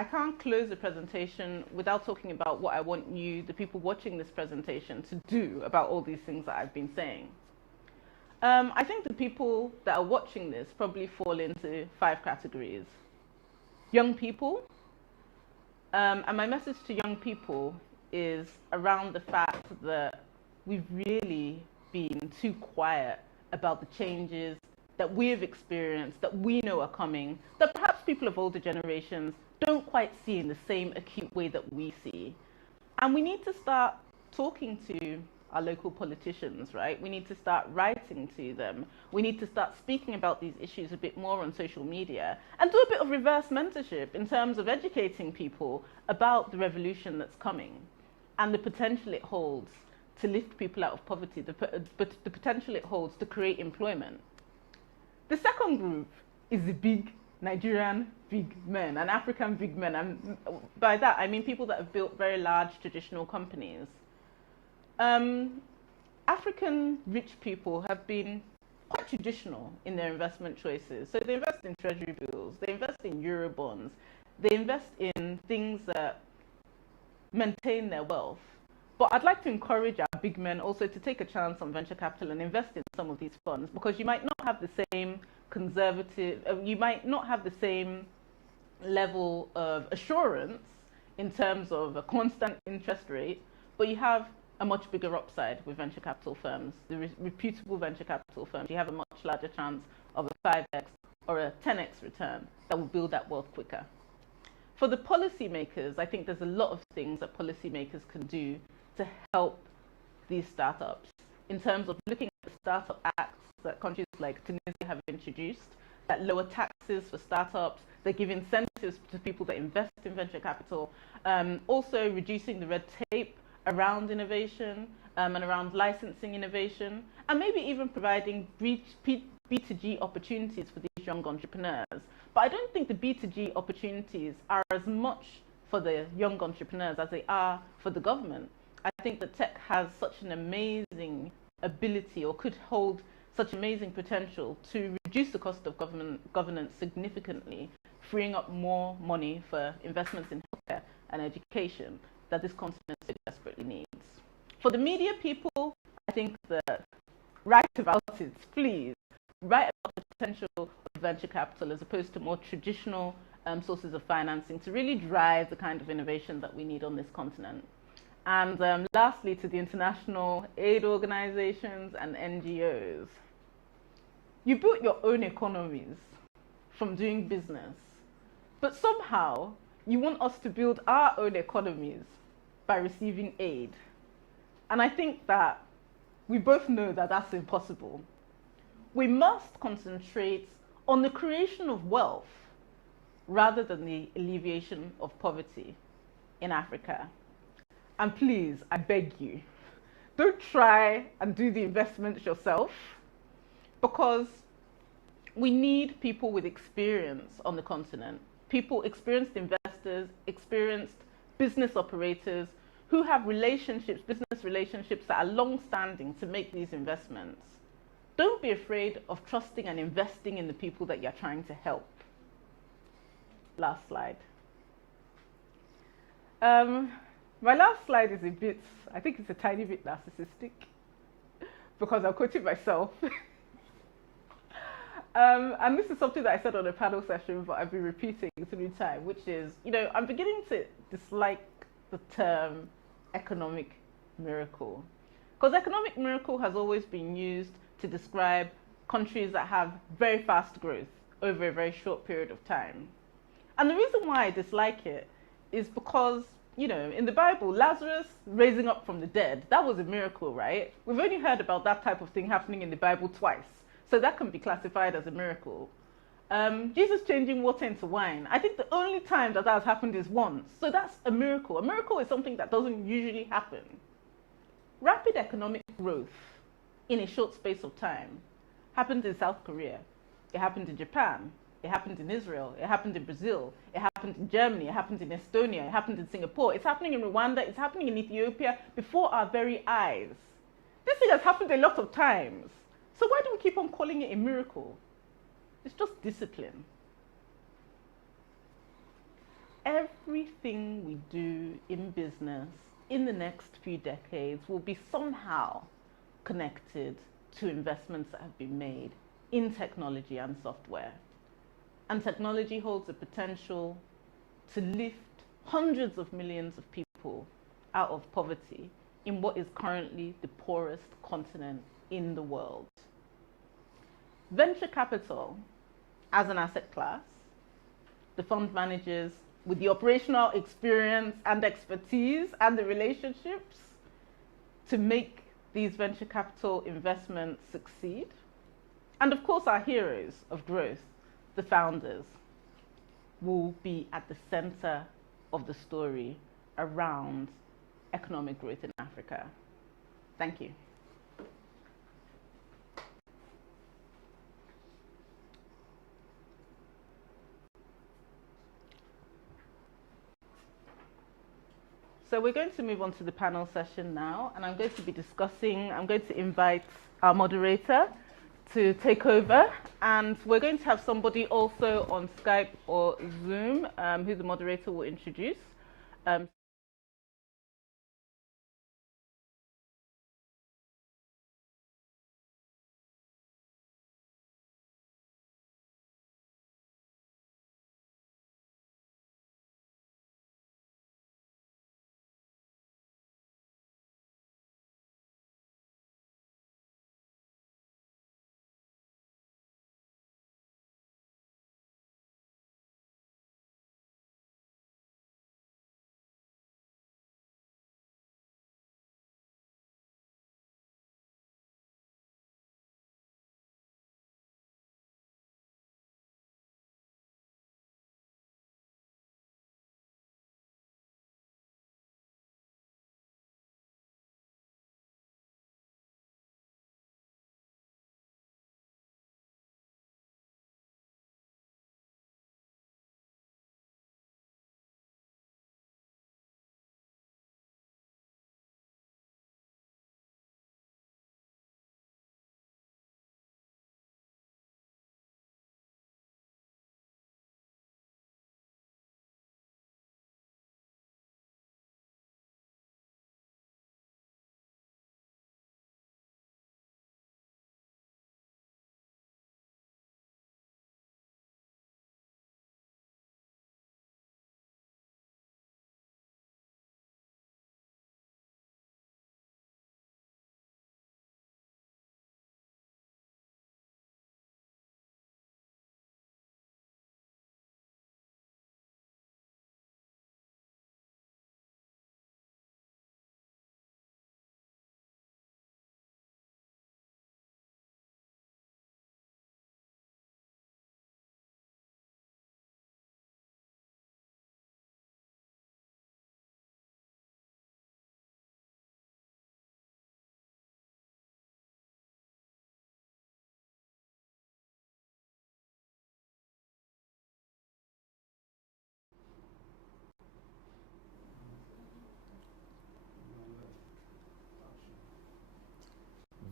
I can't close the presentation without talking about what I want you, the people watching this presentation, to do about all these things that I've been saying. I think the people that are watching this probably fall into 5 categories. Young people, and my message to young people is around the fact that we've really been too quiet about the changes that we've experienced, that we know are coming, that perhaps people of older generations don't quite see in the same acute way that we see. And we need to start talking to our local politicians, right? We need to start writing to them. We need to start speaking about these issues a bit more on social media and do a bit of reverse mentorship in terms of educating people about the revolution that's coming and the potential it holds to lift people out of poverty, the potential it holds to create employment. The second group is the big Nigerian big men and African big men. And by that, I mean people that have built very large traditional companies. African rich people have been quite traditional in their investment choices. So they invest in treasury bills, they invest in Eurobonds, they invest in things that maintain their wealth. But I'd like to encourage our big men also to take a chance on venture capital and invest in some of these funds, because you might not have the same you might not have the same level of assurance in terms of a constant interest rate, but you have a much bigger upside with venture capital firms, the reputable venture capital firms. You have a much larger chance of a 5x or a 10x return that will build that wealth quicker. For the policymakers, I think there's a lot of things that policymakers can do to help these startups in terms of looking at the startup acts that countries like Tunisia have introduced that lower taxes for startups, that give incentives to people that invest in venture capital, also reducing the red tape around innovation and around licensing innovation, and maybe even providing B2G opportunities for these young entrepreneurs. But I don't think the B2G opportunities are as much for the young entrepreneurs as they are for the government. I think that tech has such an amazing ability, or could hold such amazing potential, to reduce the cost of governance significantly, freeing up more money for investments in healthcare and education that this continent so desperately needs. For the media people, I think that write about it, please. Write about the potential of venture capital as opposed to more traditional sources of financing to really drive the kind of innovation that we need on this continent. And lastly, to the international aid organizations and NGOs. You built your own economies from doing business, but somehow you want us to build our own economies by receiving aid. And I think that we both know that that's impossible. We must concentrate on the creation of wealth rather than the alleviation of poverty in Africa. And please, I beg you, don't try and do the investments yourself, because we need people with experience on the continent, people, experienced investors, experienced business operators who have relationships, business relationships that are long-standing to make these investments. Don't be afraid of trusting and investing in the people that you're trying to help. Last slide. My last slide is a bit, I think it's a tiny bit narcissistic, because I'm quoting myself. And this is something that I said on a panel session, but I've been repeating through time, which is, I'm beginning to dislike the term economic miracle. Because economic miracle has always been used to describe countries that have very fast growth over a very short period of time. And the reason why I dislike it is because, in the Bible, Lazarus raising up from the dead, that was a miracle, right? We've only heard about that type of thing happening in the Bible twice. So that can be classified as a miracle. Jesus changing water into wine, I think the only time that has happened is once. So that's a miracle. A miracle is something that doesn't usually happen. Rapid economic growth in a short space of time happened in South Korea. It happened in Japan. It happened in Israel. It happened in Brazil. It happened in Germany. It happened in Estonia. It happened in Singapore. It's happening in Rwanda. It's happening in Ethiopia before our very eyes. This thing has happened a lot of times. So why do we keep on calling it a miracle? It's just discipline. everything we do in business in the next few decades will be somehow connected to investments that have been made in technology and software. And technology holds the potential to lift hundreds of millions of people out of poverty in what is currently the poorest continent in the world. Venture capital as an asset class, the fund managers with the operational experience and expertise and the relationships to make these venture capital investments succeed. And of course, our heroes of growth, the founders, will be at the center of the story around economic growth in Africa. Thank you. So we're going to move on to the panel session now, and I'm going to invite our moderator to take over, and we're going to have somebody also on Skype or Zoom who the moderator will introduce.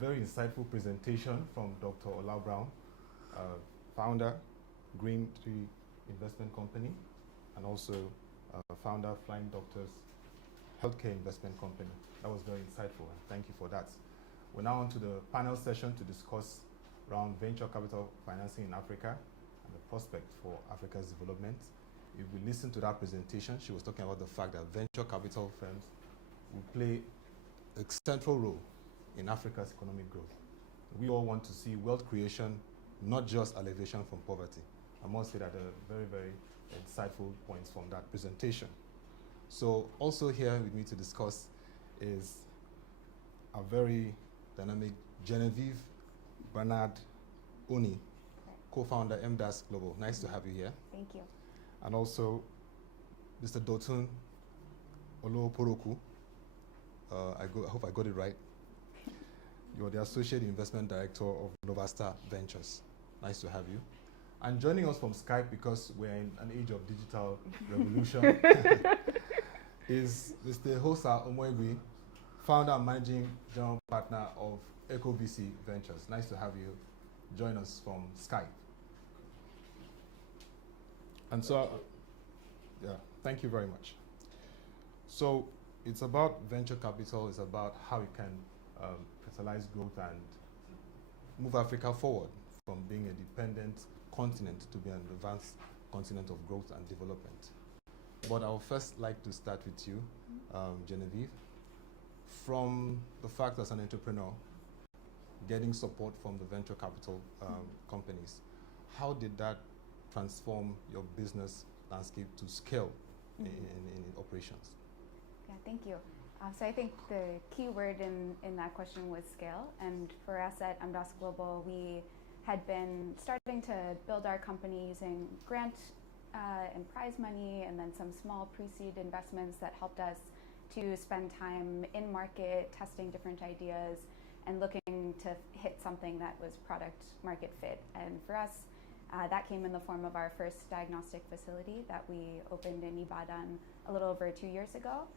Very insightful presentation from Dr. Ola Brown, founder, Green Tree Investment Company, and also founder, Flying Doctors Healthcare Investment Company. That was very insightful, and thank you for that. We're now on to the panel session to discuss around venture capital financing in Africa and the prospect for Africa's development. If we listen to that presentation, she was talking about the fact that venture capital firms will play a central role in Africa's economic growth. We all want to see wealth creation, not just elevation from poverty. I must say that very, very insightful points from that presentation. So also here with me to discuss is a very dynamic Genevieve Bernard Oni, co-founder MDAS Global. Nice to have you here. Thank you. And also Mr. Dotun Oloporoku. I hope I got it right. You're the Associate Investment Director of Novastar Ventures. Nice to have you. And joining us from Skype, because we're in an age of digital revolution, is Mr. Hosa Omwegwi, founder and managing general partner of EcoBC Ventures. Nice to have you join us from Skype. And so, yeah. Thank you very much. So it's about venture capital. It's about how it can catalyze growth and move Africa forward from being a dependent continent to be an advanced continent of growth and development. But I would first like to start with you, Genevieve. From the fact as an entrepreneur, getting support from the venture capital companies, how did that transform your business landscape to scale in operations? Yeah, thank you. So I think the key word in that question was scale. And for us at MDOS Global, we had been starting to build our company using grant and prize money, and then some small pre-seed investments that helped us to spend time in market, testing different ideas, and looking to hit something that was product market fit. And for us, that came in the form of our first diagnostic facility that we opened in Ibadan a little over 2 years ago.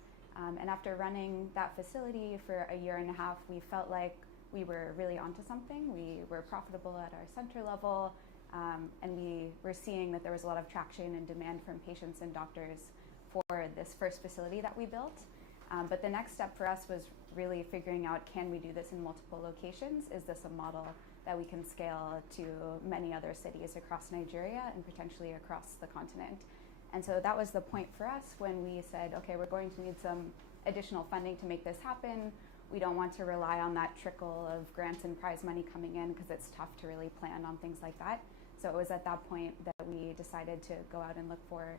And after running that facility for a year and a half, we felt like we were really onto something. We were profitable at our center level, and we were seeing that there was a lot of traction and demand from patients and doctors for this first facility that we built. But the next step for us was really figuring out, can we do this in multiple locations? Is this a model that we can scale to many other cities across Nigeria and potentially across the continent? And so that was the point for us when we said, okay, we're going to need some additional funding to make this happen. We don't want to rely on that trickle of grants and prize money coming in because it's tough to really plan on things like that. So it was at that point that we decided to go out and look for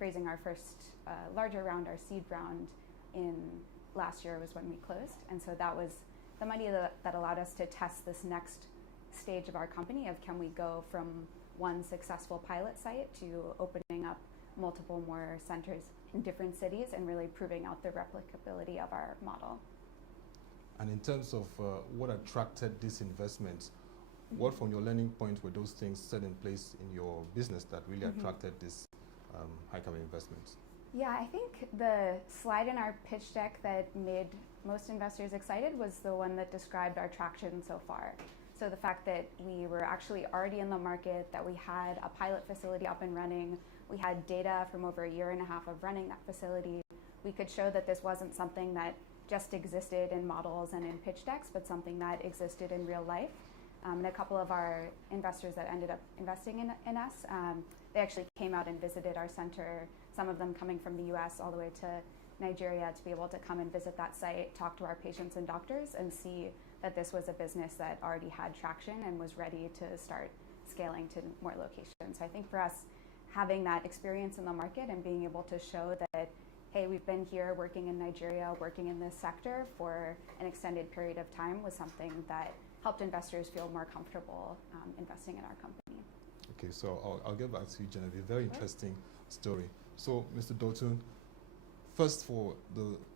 raising our first larger round, our seed round, in last year was when we closed. And so that was the money that allowed us to test this next stage of our company of, can we go from one successful pilot site to opening up multiple more centers in different cities and really proving out the replicability of our model. And in terms of what attracted these investments, what from your learning point were those things set in place in your business that really attracted this high caliber investments? Yeah, I think the slide in our pitch deck that made most investors excited was the one that described our traction so far. So the fact that we were actually already in the market, that we had a pilot facility up and running, we had data from over a year and a half of running that facility. We could show that this wasn't something that just existed in models and in pitch decks, but something that existed in real life. And a couple of our investors that ended up investing in us, they actually came out and visited our center, some of them coming from the US all the way to Nigeria, to be able to come and visit that site, talk to our patients and doctors, and see that this was a business that already had traction and was ready to start scaling to more locations. So I think for us, having that experience in the market and being able to show that, hey, we've been here working in Nigeria, working in this sector for an extended period of time, was something that helped investors feel more comfortable investing in our company. Okay, so I'll get back to you, Genevieve. Very interesting story. So, Mr. Dotun, first, for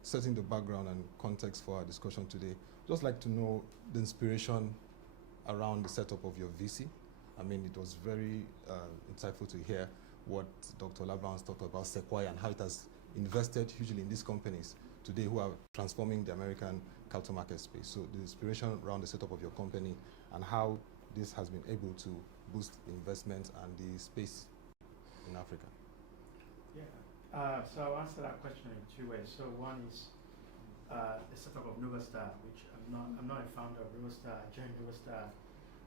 setting the background and context for our discussion today, just like to know the inspiration around the setup of your VC. I mean, it was very insightful to hear what Dr. Olabrown has talked about Sequoia and how it has invested hugely in these companies today who are transforming the American capital market space. So the inspiration around the setup of your company and how this has been able to boost investment and the space in Africa. Yeah, so I'll answer that question in two ways. So one is the setup of Novastar, which I'm not a founder of Novastar. I joined Novastar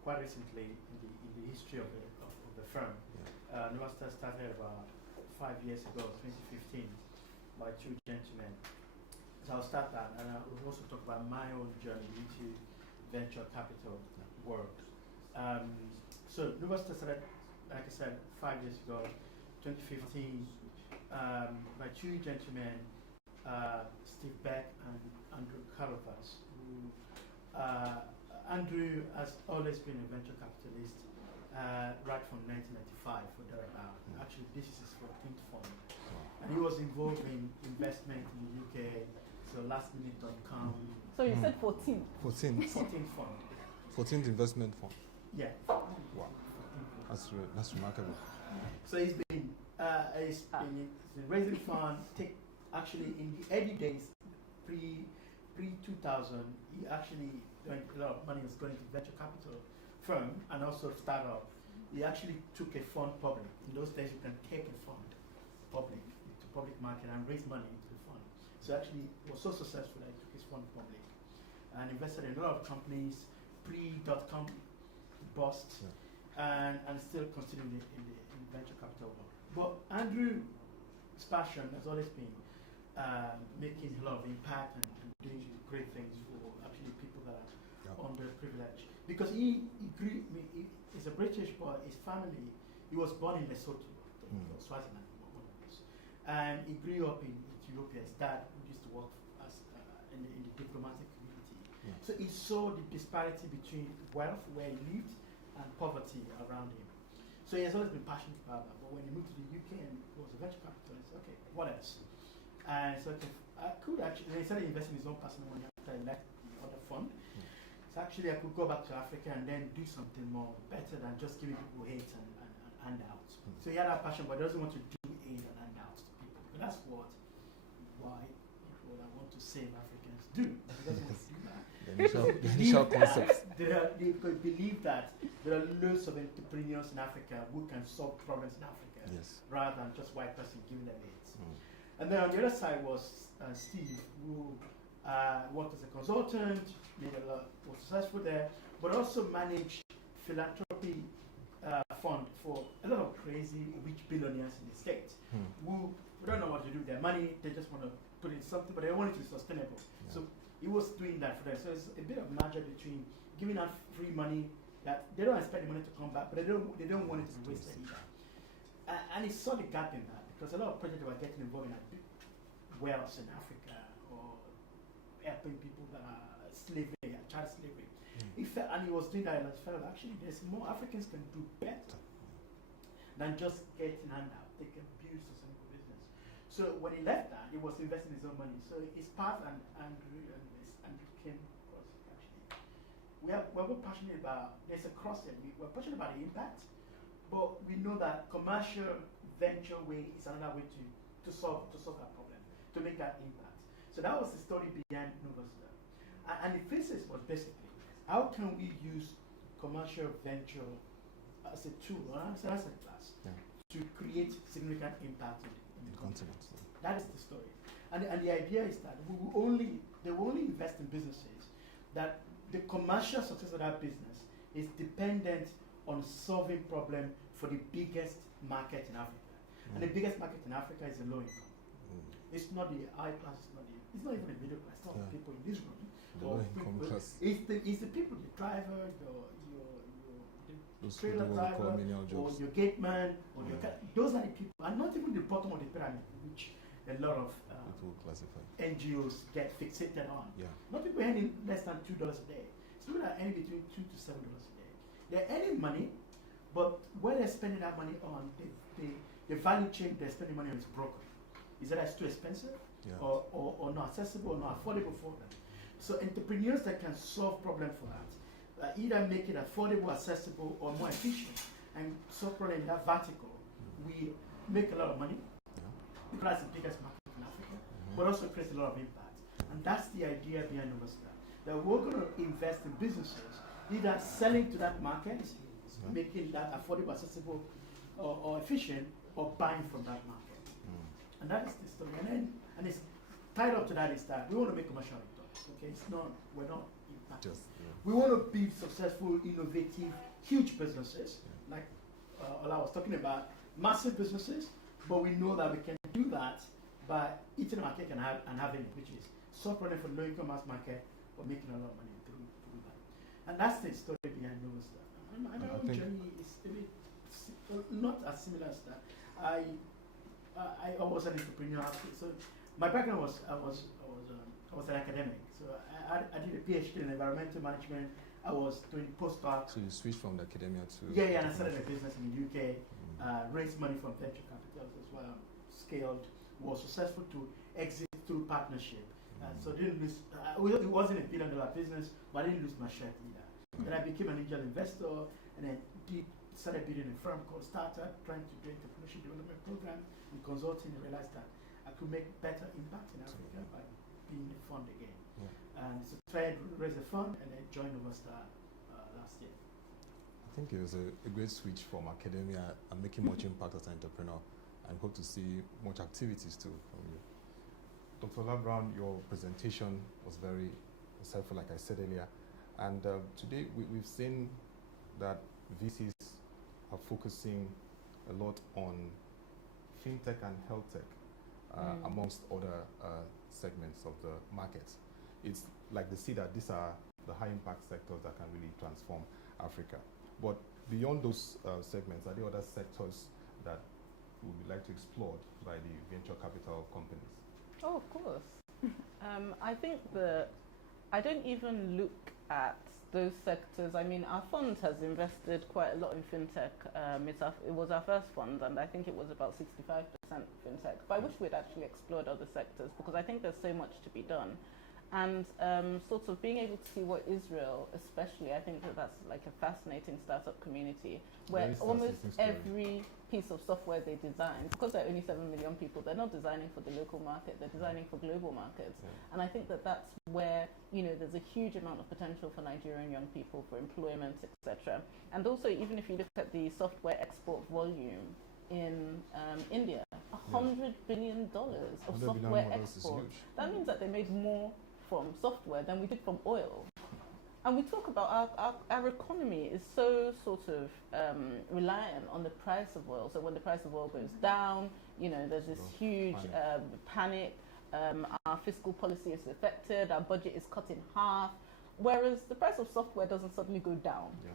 quite recently in the history of the firm. Yeah. Novastar started about 5 years ago, 2015, by two gentlemen. So I'll start that, and I'll also talk about my own journey into venture capital world. So Novastar started, like I said, 5 years ago, 2015, by two gentlemen, Steve Beck and Andrew Carovas, who Andrew has always been a venture capitalist right from 1995 or thereabout. Actually, this is his 14th fund. And he was involved in investment in the UK, so lastminute.com. So you said 14? 14th 14th fund. 14th investment fund. Yeah. Wow. That's remarkable. So he's been raising funds. Actually, in the early days, pre 2000, he actually a lot of money was going to venture capital firm and also startup. He actually took a fund public. In those days, you can take a fund public, to public market, and raise money into the fund. So actually, it was so successful that he took his fund public and invested in a lot of companies, pre-dot-com bust, and still continuing in venture capital world. But Andrew's passion has always been making a lot of impact and doing great things for actually people that are underprivileged. Because he is a British boy, his family, he was born in Lesotho, or Swaziland, one of those. And he grew up in Ethiopia. His dad used to work as in the diplomatic community. Yeah. So he saw the disparity between wealth, where he lived, and poverty around him. So he has always been passionate about that. But when he moved to the UK and was a venture capitalist, okay, what else? And so okay, I could actually, he started investing his own personal money after he left the other fund. So actually I could go back to Africa and then do something more better than just giving people aid and handouts. So he had that passion, but he doesn't want to do aid and handouts to people. But that's why people that want to save Africans do. He doesn't want to do that. The initial concept. They believe that there are loads of entrepreneurs in Africa who can solve problems in Africa, rather than just white person giving them aids. And then on the other side was Steve, who worked as a consultant, was successful there, but also managed philanthropy fund for a lot of crazy rich billionaires in the States who don't know what to do with their money. They just want to put in something, but they want it to be sustainable. So he was doing that for them. So it's a bit of magic between giving out free money that they don't expect the money to come back, but they don't want it to be wasted either. And he saw the gap in that, because a lot of projects were getting involved in wells in Africa, or helping people that are slavery, child slavery. He felt, and he was doing that, and he felt actually there's more Africans can do better than just getting handout. They can build sustainable business. So when he left that, he was investing his own money. So his path and came across actually. We're passionate about, there's a crossing. We're passionate about the impact, but we know that commercial venture way is another way to solve that problem, to make that impact. So that was the story behind Novastar. And the thesis was basically, how can we use commercial venture as a tool, as an asset class, to create significant impact in the continent? That is the story. And the idea is that they will only invest in businesses that the commercial success of that business is dependent on solving problem for the biggest market in Africa. And the biggest market in Africa is the low income. It's not the high class, it's not even the middle class, it's not the people in this room. The low income class. It's the people, the driver, the trailer driver, or your gate man, or those are the people, and not even the bottom of the pyramid, which a lot of NGOs get fixated on. Not people earning less than $2 a day. It's people that are earning between $2 to $7 a day. They're earning money, but where they're spending that money on, the value chain they're spending money on is broken. Is that it's too expensive, or not accessible, or not affordable for them. So entrepreneurs that can solve problems for that, either make it affordable, accessible, or more efficient, and solve problem in that vertical, we make a lot of money, because that's the biggest market in Africa, but also creates a lot of impact. And that's the idea behind Novastar, that we're going to invest in businesses, either selling to that market, making that affordable, accessible, or efficient, or buying from that market. And that is the story. And it's tied up to that is that we want to make commercial returns. Okay, we're not impact. We want to build successful, innovative, huge businesses, like Ola was talking about, massive businesses, but we know that we can do that by eating our cake and having it, which is solve problem for low-income mass market, but making a lot of money through that. And that's the story behind Novastar. And my own journey is a bit not as similar as that. I was an entrepreneur. So my background was I was an academic. So I did a PhD in environmental management. I was doing postdoc. So you switched from the academia to and I started a business in the UK. Raised money from venture capitals as well. Scaled. Was successful to exit through partnership. So didn't lose. It wasn't a $1 billion business, but I didn't lose my shirt either. Then I became an angel investor, and then started building a firm called Startup, trying to do entrepreneurship development program and consulting, and realized that I could make better impact in Africa by being the fund again. And so tried to raise a fund and then joined Novastar last year. I think it was a great switch from academia and making much impact as an entrepreneur and hope to see much activities too from you. Dr. Olabrown, your presentation was very insightful, like I said earlier. And today we've seen that VCs are focusing a lot on fintech and health tech, amongst other segments of the market. It's like they see that these are the high impact sectors that can really transform Africa. But beyond those segments, are there other sectors that we would like to explore by the venture capital companies? Oh, of course. I think that I don't even look at those sectors. I mean, our fund has invested quite a lot in fintech. It was our first fund, and I think it was about 65% fintech. But I wish we'd actually explored other sectors, because I think there's so much to be done. And sort of being able to see what Israel, especially, I think that that's like a fascinating startup community, where almost every piece of software they design, because there are only 7 million people, they're not designing for the local market, they're designing for global markets. And I think that that's where, you know, there's a huge amount of potential for Nigerian young people, for employment, etc. And also, even if you look at the software export volume in India, $100 billion of software export. That means that they made more from software than we did from oil. And we talk about our economy is so sort of reliant on the price of oil. So when the price of oil goes down, you know, there's this huge panic. Our fiscal policy is affected. Our budget is cut in half. Whereas the price of software doesn't suddenly go down. Yeah.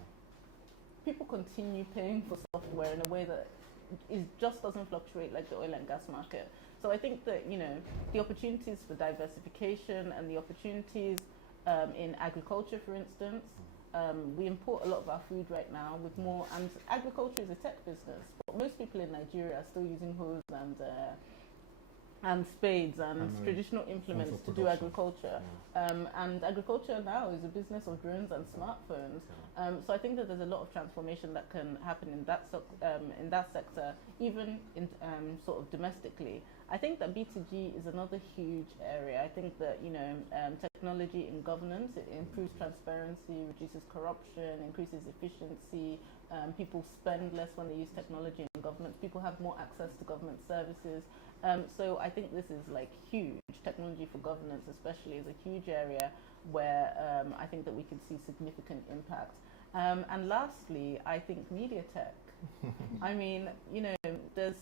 People continue paying for software in a way that it just doesn't fluctuate like the oil and gas market. So I think that, you know, the opportunities for diversification and the opportunities in agriculture, for instance, we import a lot of our food right now with more, and agriculture is a tech business, but most people in Nigeria are still using hoes and spades and traditional implements to do agriculture. And agriculture now is a business of drones and smartphones. So I think that there's a lot of transformation that can happen in that sector, even in sort of domestically. I think that B2G is another huge area. I think that, you know, technology in governance, it improves transparency, reduces corruption, increases efficiency. People spend less when they use technology in government. People have more access to government services. So I think this is like huge. Technology for governance especially is a huge area where I think that we can see significant impact. And lastly, I think media tech. I mean, you know, there's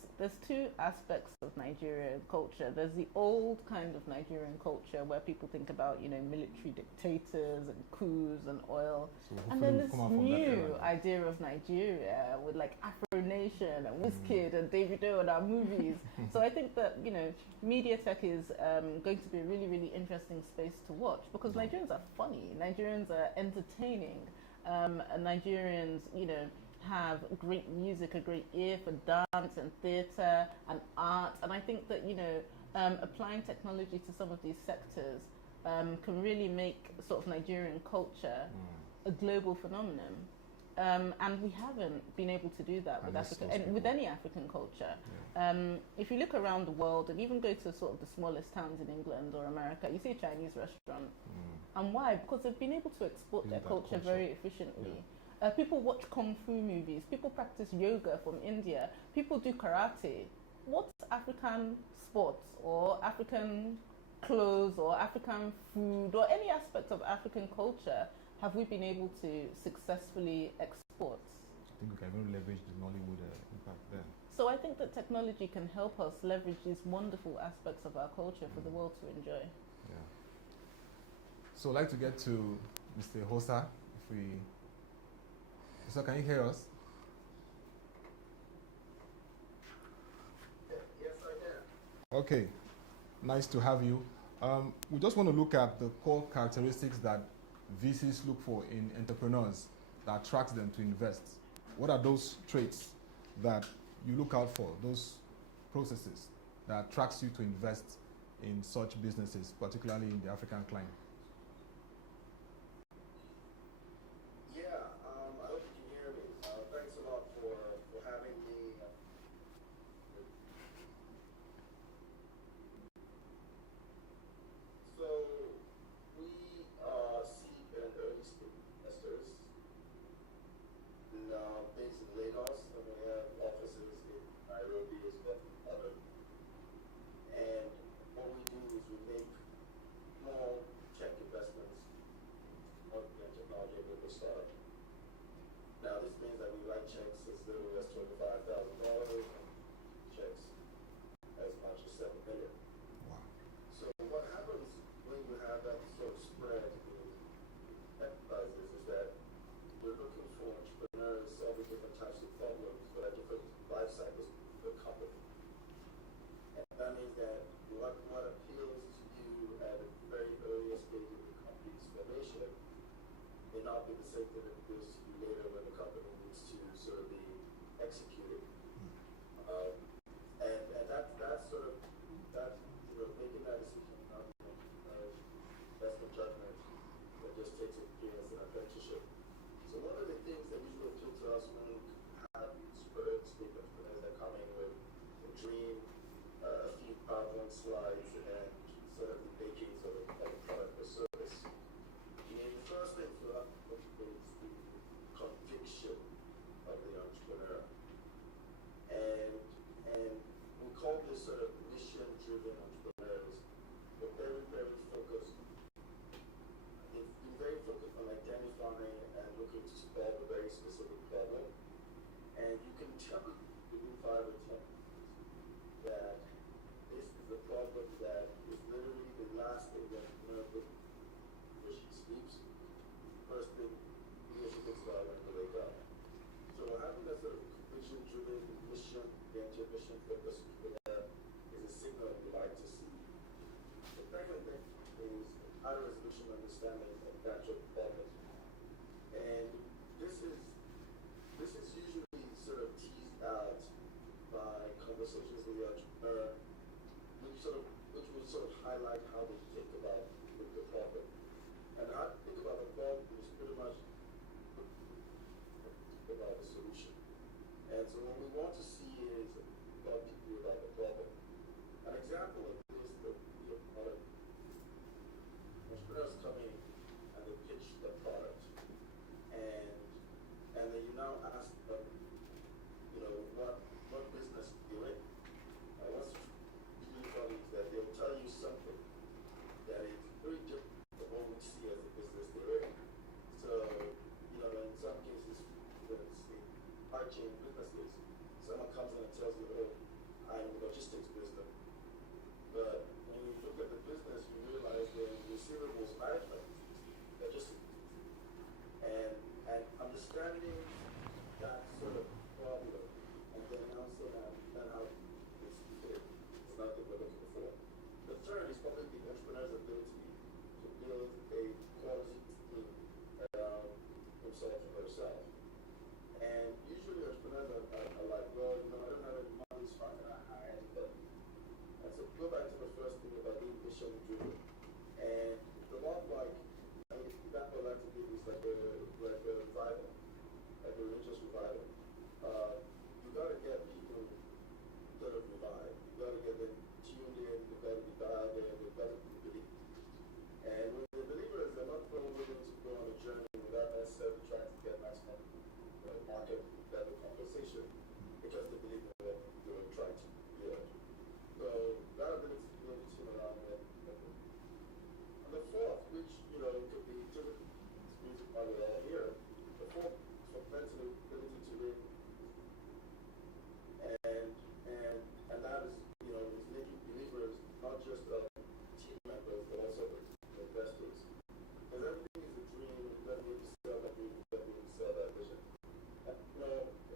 two aspects of Nigerian culture. There's the old kind of Nigerian culture where people think about, you know, military dictators and coups and oil. So and then this new idea of Nigeria with like Afro Nation and Wizkid and Davido and our movies. So I think that, you know, media tech is going to be a really, really interesting space to watch, because Nigerians are funny. Nigerians are entertaining. And Nigerians, you know, have great music, a great ear for dance and theatre and art. And I think that, you know, applying technology to some of these sectors can really make sort of Nigerian culture a global phenomenon. And we haven't been able to do that with Africa, and with any African culture. If you look around the world and even go to sort of the smallest towns in England or America, you see a Chinese restaurant. And why? Because they've been able to export their culture very efficiently. People watch Kung Fu movies. People practice yoga from India. People do karate. What's African sports or African clothes or African food or any aspect of African culture have we been able to successfully export? I think we can even leverage the Nollywood impact there. So I think that technology can help us leverage these wonderful aspects of our culture for the world to enjoy. Yeah. So I'd like to get to Mr. Hosa. So can you hear us? Yes, I can. Okay, nice to have you. We just want to look at the core characteristics that VCs look for in entrepreneurs that attracts them to invest. What are those traits that you look out for, those processes that attracts you to invest in such businesses, particularly in the African climate? not be the same thing that appears to you later when the company needs to sort of be executed. And that's sort of, that, making that decision, not investment judgment, that just takes experience and apprenticeship. So one of the things that usually appeal to us when we have super experienced entrepreneurs that come in with a dream, a few PowerPoint slides, and sort of the makings of a product or service. The first thing for us is the conviction of the entrepreneur. And we call this sort of mission-driven entrepreneurs. They're very, very focused. They've been very focused on identifying and looking to solve a very specific problem. And you can tell within 5 or 10 minutes that this is a problem that is literally the last thing that entrepreneur thinks when she sleeps. First thing he or she thinks about when they wake up. So having that sort of conviction-driven mission, mission-focused entrepreneur is a signal we like to see. The second thing is high resolution understanding of natural problems. And this is usually sort of teased out by conversations with the entrepreneur, which will sort of highlight how they think about the problem. And how to think about the problem is pretty much about the solution. And so what we want to see is about people about the problem. An example of this, the product. Entrepreneurs come in and they pitch the product, and then you now ask them, what business you're in. What's really funny is that they'll tell you something that is very different from what we see as a business they're in. So, in some cases, high chain businesses, someone comes in and tells you, oh, I'm a logistics business. But when you look at the business, you realize that receivables management, logistics. And understanding that sort of problem, and then also understand how it's fit, is not what we're looking for. The third is probably the entrepreneur's ability to build a quality team around himself or herself. And usually entrepreneurs are like, well, I don't have any money, so how can I hire anybody? And so go back to the first thing about being mission driven. And the one the example I like to give is like a revival, like a religious revival. You gotta get people that are revived. You gotta get them tuned in, you gotta be dialed in, you gotta believe. And when the believers are not willing to go on a journey without necessarily trying to get maximum market level compensation, because they believe in what they were trying to build. So that ability to build a team around them. And the fourth, which could be different experiences by we're all here. The fourth is for mental ability to win, and that is is making believers not just team members but also investors. Because everything is a dream. You got to be able to sell that dream. You got to be able to sell that vision. I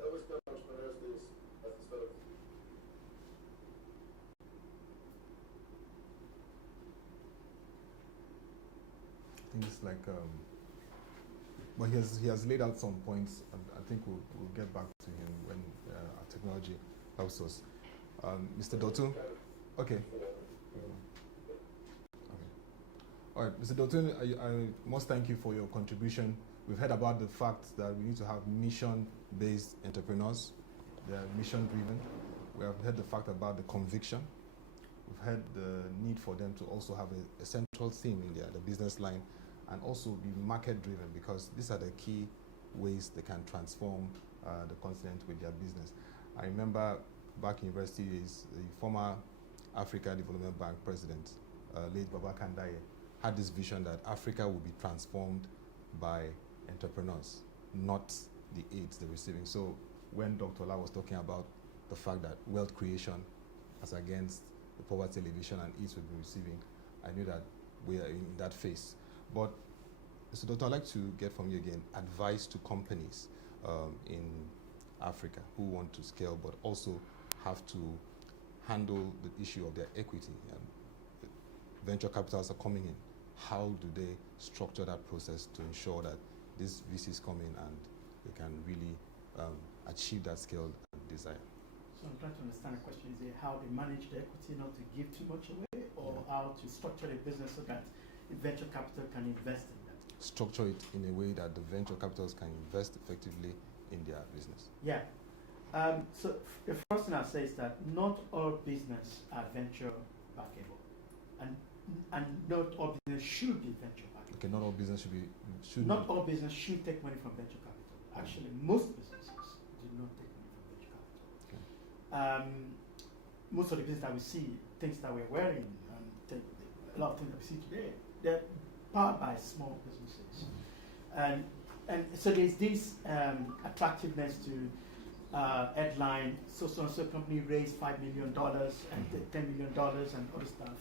always tell entrepreneurs this as a sort of I think it's like, well, he has laid out some points, and I think we'll get back to him when our technology helps us. Mr. Dotun? Okay. All right, Mr. Dotun, I must thank you for your contribution. We've heard about the fact that we need to have mission-based entrepreneurs. They are mission-driven. We have heard the fact about the conviction. We've heard the need for them to also have a central theme in the business line, and also be market-driven, because these are the key ways they can transform the continent with their business. I remember back in university days, the former Africa Development Bank president, late Baba Kandaye, had this vision that Africa would be transformed by entrepreneurs, not the aids they're receiving. So when Dr. Ola was talking about the fact that wealth creation as against the poverty alleviation and aids we've been receiving, I knew that we are in that phase. But, Mr. Doctor, I'd like to get from you again advice to companies in Africa who want to scale but also have to handle the issue of their equity. Venture capitals are coming in. How do they structure that process to ensure that these VCs come in and they can really achieve that scale and desire. So I'm trying to understand the question. Is it how they manage the equity not to give too much away, or how to structure the business so that venture capital can invest in them? Structure it in a way that the venture capitals can invest effectively in their business. Yeah. So the first thing I'll say is that not all business are venture backable, and not all business should be venture backable. Okay, not all business should. Not all business should take money from venture capital. Actually, most businesses do not take money from venture capital. Okay. Most of the business that we see, things that we're wearing, and a lot of things that we see today, they're powered by small businesses, and so there's this attractiveness to headline. So and so company raised $5 million and $10 million and other stuff.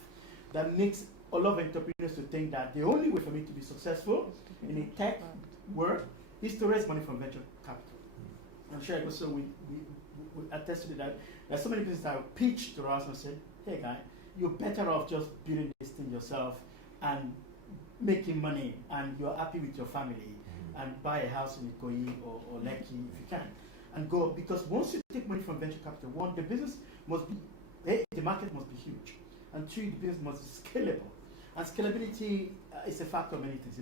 That makes a lot of entrepreneurs to think that the only way for me to be successful in a tech world is to raise money from venture capital. I'm sure also we attest to that. There's so many businesses that pitch to us and say, hey guy, you're better off just building this thing yourself and making money, and you're happy with your family, and buy a house in Ikoyi or Lekki if you can, and go. Because once you take money from venture capital, one, the business must be, the market must be huge, and two, the business must be scalable. And scalability is a factor of many things.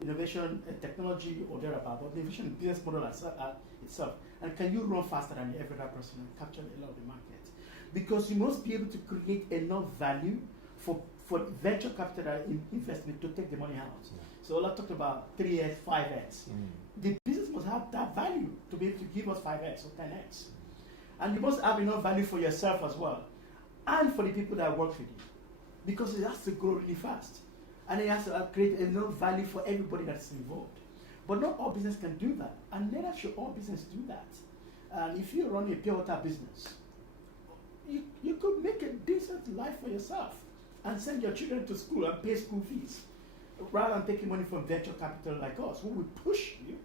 Innovation, technology, or thereabout, but the innovation in business model itself. And can you run faster than the everyday person and capture a lot of the market? Because you must be able to create enough value for venture capital investment to take the money out. Yeah. So Ola talked about 3x, 5x. The business must have that value to be able to give us 5x or 10x. And you must have enough value for yourself as well, and for the people that work with you, because it has to grow really fast. And it has to create enough value for everybody that's involved. But not all business can do that, and neither should all business do that. And if you run a pure water business, you could make a decent life for yourself and send your children to school and pay school fees, rather than taking money from venture capital like us, who will push you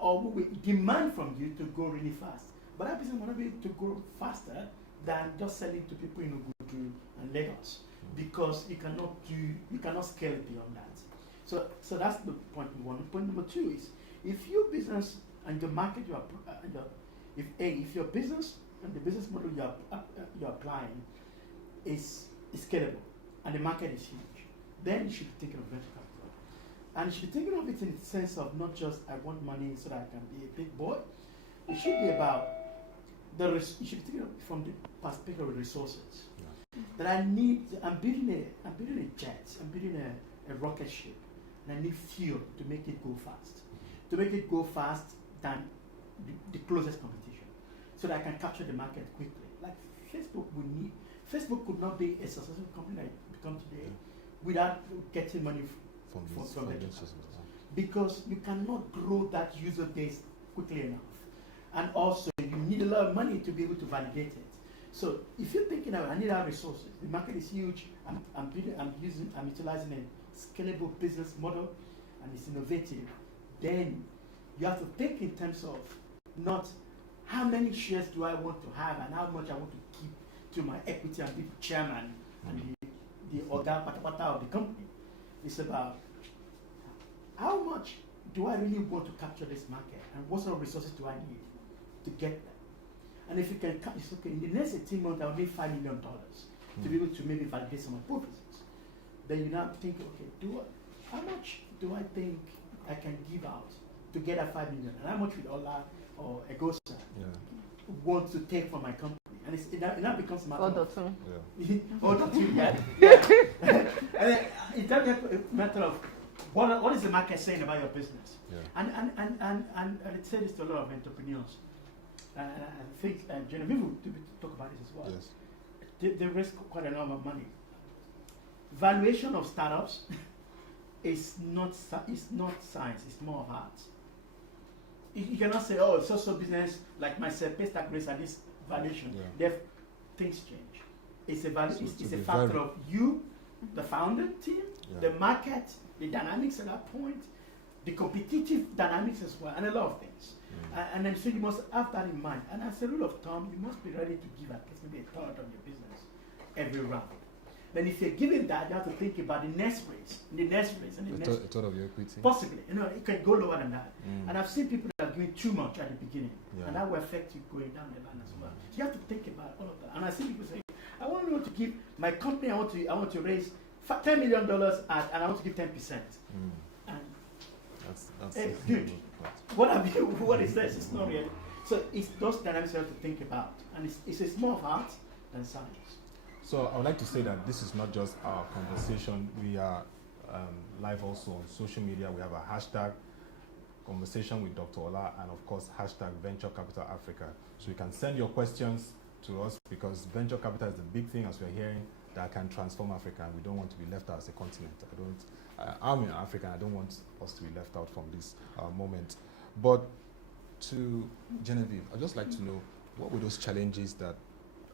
or who will demand from you to go really fast. But that business will not be able to grow faster than just selling to people in Ogudu and Lagos, because you cannot scale it beyond that. So that's the point one. Point number two is, if your business and the market you are, if your business and the business model you're applying is scalable and the market is huge, then you should be thinking of venture capital. And you should be thinking of it in the sense of not just I want money so that I can be a big boy. It should be about you should be thinking of it from the perspective of resources. Yeah. That I'm building a jet, I'm building a rocket ship, and I need fuel to make it go fast. To make it go fast than the closest competition, so that I can capture the market quickly. Like Facebook could not be a successful company like it become today without getting money from venture capital. Because you cannot grow that user base quickly enough. And also, you need a lot of money to be able to validate it. So if you're thinking of, I need our resources, the market is huge, I'm utilizing a scalable business model, and it's innovative, then you have to think in terms of not how many shares do I want to have and how much I want to keep to my equity and be the chairman and the orga patapata of the company. It's about how much do I really want to capture this market, and what sort of resources do I need to get there? And if you can, it's okay, in the next 18 months, I'll need $5 million to be able to maybe validate some hypotheses. Then you now think, okay, how much do I think I can give out to get that $5 million? And how much would Ola or Egosa want to take from my company? And it now becomes a matter of... And then it becomes a matter of what is the market saying about your business? Yeah. And I say this to a lot of entrepreneurs. And I think Genevieve will talk about this as well. Yes. They risk quite a lot of money. Valuation of startups is not science, it's more of art. You cannot say, oh, it's also business like myself, pay stack raise at this valuation. Yeah. Things change. It's a factor of you, the founder team, the market, the dynamics at that point, the competitive dynamics as well, and a lot of things. And then so you must have that in mind. And as a rule of thumb, you must be ready to give at least maybe a third of your business every round. Then if you're giving that, you have to think about the next raise, and the next raise, and the next raise. A third of your equity? Possibly. It can go lower than that. And I've seen people that are giving too much at the beginning, and that will affect you going down the line as well. So you have to think about all of that. And I see people saying, I want to give my company, I want to raise $10 million and I want to give 10%. And that's hey, dude, what is this? It's not really. So it's those dynamics you have to think about. And it's more of art than science. So I would like to say that this is not just our conversation. We are live also on social media. We have a hashtag conversation with Dr. Ola, and of course hashtag Venture Capital Africa. So you can send your questions to us, because venture capital is the big thing, as we're hearing, that can transform Africa, and we don't want to be left out as a continent. I'm an African. I don't want us to be left out from this moment. But to Genevieve, I'd just like to know, what were those challenges that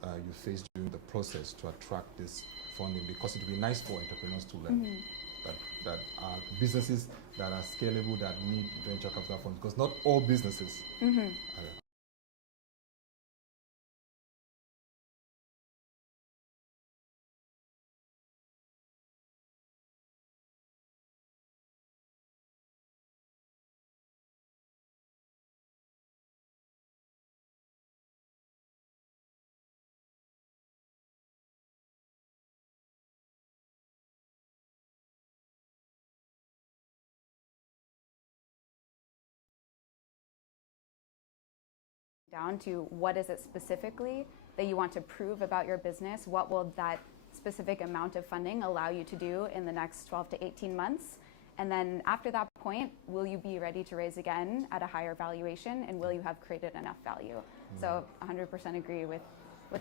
you faced during the process to attract this funding? Because it would be nice for entrepreneurs to learn that are businesses that are scalable, that need venture capital funds, because not all businesses are. Down to what is it specifically that you want to prove about your business? What will that specific amount of funding allow you to do in the next 12 to 18 months? And then after that point, will you be ready to raise again at a higher valuation, and will you have created enough value? So 100% agree with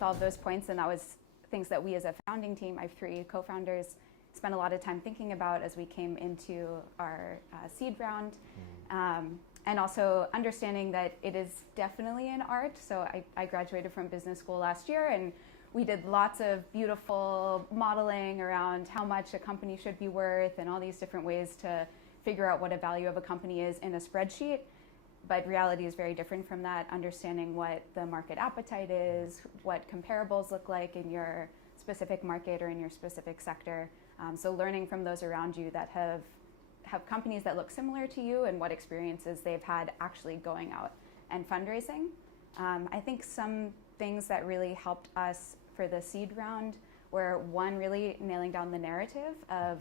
all of those points, and that was things that we as a founding team, I have 3 co-founders, spent a lot of time thinking about as we came into our seed round. And also understanding that it is definitely an art. So I graduated from business school last year, and we did lots of beautiful modeling around how much a company should be worth and all these different ways to figure out what a value of a company is in a spreadsheet. But reality is very different from that, understanding what the market appetite is, what comparables look like in your specific market or in your specific sector. So learning from those around you that have companies that look similar to you and what experiences they've had actually going out and fundraising. I think some things that really helped us for the seed round were, one, really nailing down the narrative of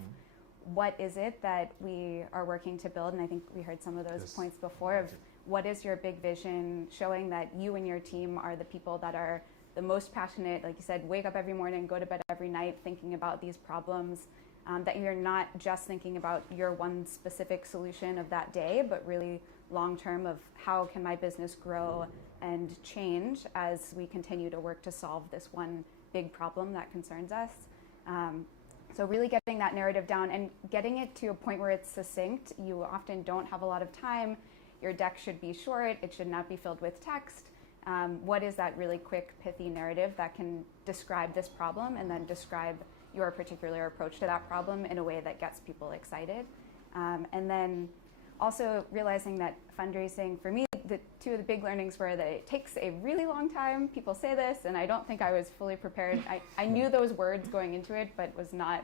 what is it that we are working to build, and I think we heard some of those points before, of what is your big vision, showing that you and your team are the people that are the most passionate, like you said, wake up every morning, go to bed every night thinking about these problems. That you're not just thinking about your one specific solution of that day, but really long-term of how can my business grow and change as we continue to work to solve this one big problem that concerns us. So really getting that narrative down and getting it to a point where it's succinct. You often don't have a lot of time. Your deck should be short. It should not be filled with text. What is that really quick, pithy narrative that can describe this problem and then describe your particular approach to that problem in a way that gets people excited. And then also realizing that fundraising, for me, the 2 of the big learnings were that it takes a really long time. People say this, and I don't think I was fully prepared. I knew those words going into it, but was not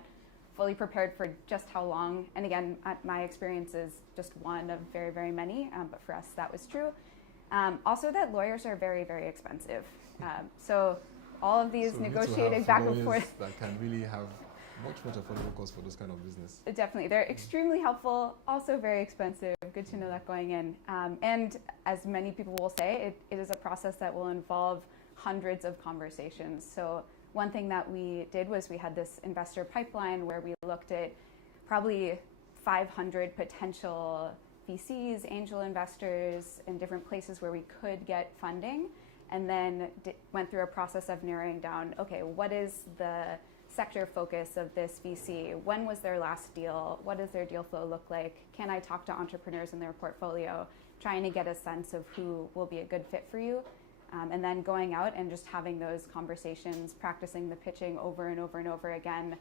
fully prepared for just how long. And again, my experience is just one of very, very many, but for us that was true. Also that lawyers are very, very expensive. So all of these negotiating back and forth. That can really have much affordable costs for those kind of business. Definitely. They're extremely helpful, also very expensive. Good to know that going in. And as many people will say, it is a process that will involve hundreds of conversations. So one thing that we did was we had this investor pipeline where we looked at probably 500 potential VCs, angel investors, in different places where we could get funding. And then went through a process of narrowing down, okay, what is the sector focus of this VC? When was their last deal? What does their deal flow look like? Can I talk to entrepreneurs in their portfolio? Trying to get a sense of who will be a good fit for you. And then going out and just having those conversations, practicing the pitching over and over and over again,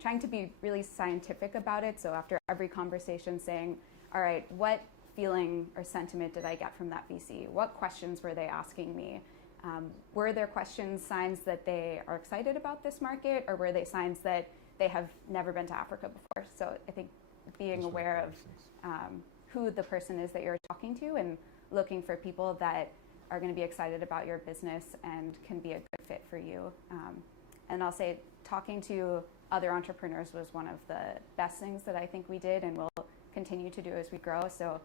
trying to be really scientific about it. So after every conversation saying, all right, what feeling or sentiment did I get from that VC? What questions were they asking me? Were their questions signs that they are excited about this market, or were they signs that they have never been to Africa before? So I think being aware of who the person is that you're talking to and looking for people that are going to be excited about your business and can be a good fit for you. And I'll say talking to other entrepreneurs was one of the best things that I think we did and will continue to do as we grow. So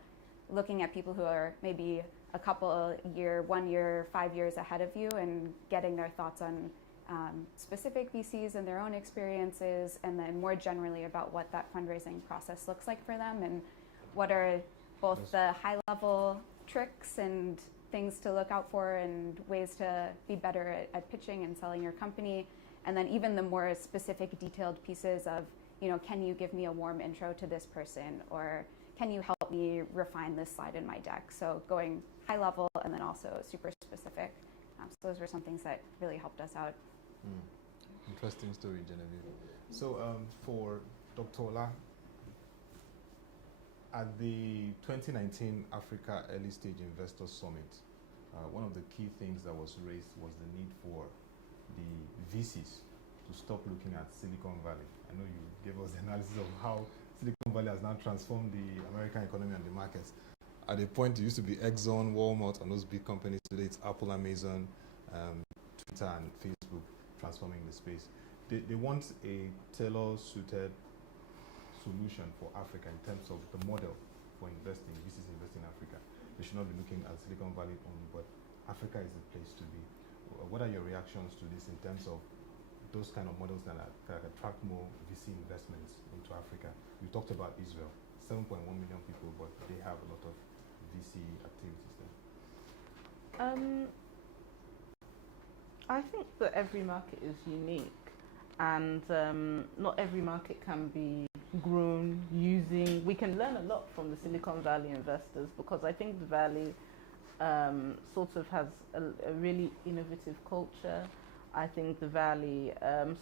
looking at people who are maybe a couple year, 1 year, 5 years ahead of you and getting their thoughts on specific VCs and their own experiences, and then more generally about what that fundraising process looks like for them and what are both the high level tricks and things to look out for and ways to be better at pitching and selling your company. And then even the more specific detailed pieces of, can you give me a warm intro to this person, or can you help me refine this slide in my deck? So going high level and then also super specific. So those were some things that really helped us out. Interesting story, Genevieve. So for Dr. Ola, at the 2019 Africa Early Stage Investors Summit, one of the key things that was raised was the need for the VCs to stop looking at Silicon Valley. I know you gave us the analysis of how Silicon Valley has now transformed the American economy and the markets. At a point, it used to be Exxon, Walmart, and those big companies. Today, it's Apple, Amazon, Twitter, and Facebook transforming the space. They want a tailor-suited solution for Africa in terms of the model for investing. VCs investing in Africa. They should not be looking at Silicon Valley only, but Africa is the place to be. What are your reactions to this in terms of those kind of models that attract more VC investments into Africa? You talked about Israel, 7.1 million people, but they have a lot of VC activities there. I think that every market is unique, and not every market can be grown using. We can learn a lot from the Silicon Valley investors, because I think the Valley sort of has a really innovative culture. I think the Valley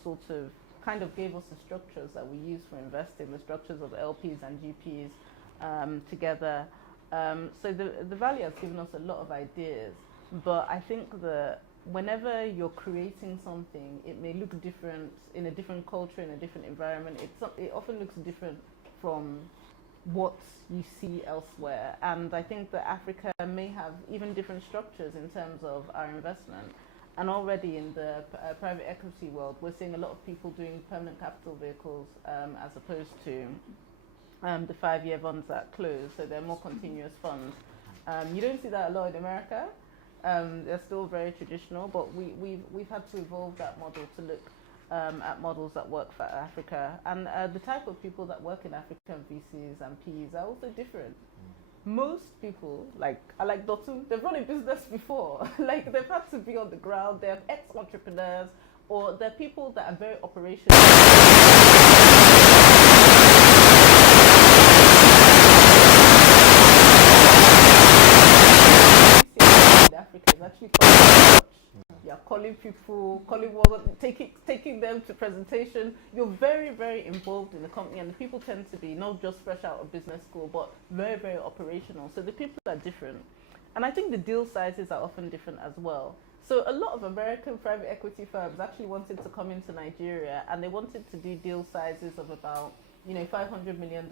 sort of kind of gave us the structures that we use for investing, the structures of LPs and GPs together. So the Valley has given us a lot of ideas, but I think that whenever you're creating something, it may look different in a different culture, in a different environment. It often looks different from what you see elsewhere. And I think that Africa may have even different structures in terms of our investment. And already in the private equity world, we're seeing a lot of people doing permanent capital vehicles as opposed to the 5-year funds that close. So they're more continuous funds. You don't see that a lot in America. They're still very traditional, but we've had to evolve that model to look at models that work for Africa. And the type of people that work in African VCs and PEs are also different. Most people, like Dotun, they've run a business before. Like, they've had to be on the ground. They're ex-entrepreneurs, or they're people that are very operational. Africa is actually quite much. You're calling people, taking them to presentation. You're very, very involved in the company, and the people tend to be not just fresh out of business school, but very, very operational. So the people are different. And I think the deal sizes are often different as well. So a lot of American private equity firms actually wanted to come into Nigeria, and they wanted to do deal sizes of about $500 million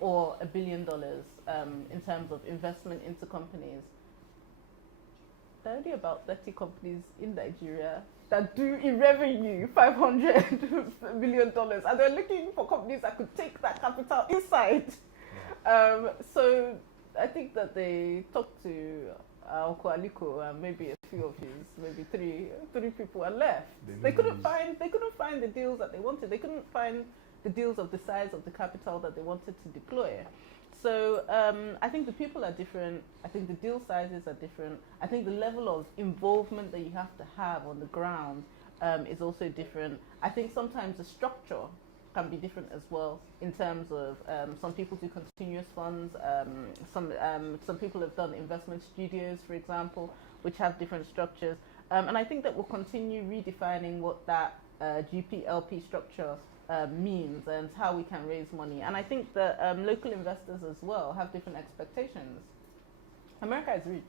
or $1 billion in terms of investment into companies. There are only about 30 companies in Nigeria that do in revenue $500 million, and they're looking for companies that could take that capital inside. So I think that they talked to Uncle Aliko and maybe a few of his, maybe three people, and left. They couldn't find the deals that they wanted. They couldn't find the deals of the size of the capital that they wanted to deploy. So I think the people are different. I think the deal sizes are different. I think the level of involvement that you have to have on the ground is also different. I think sometimes the structure can be different as well, in terms of some people do continuous funds. Some people have done investment studios, for example, which have different structures. And I think that we'll continue redefining what that GP-LP structure means and how we can raise money. And I think that local investors as well have different expectations. America is rich.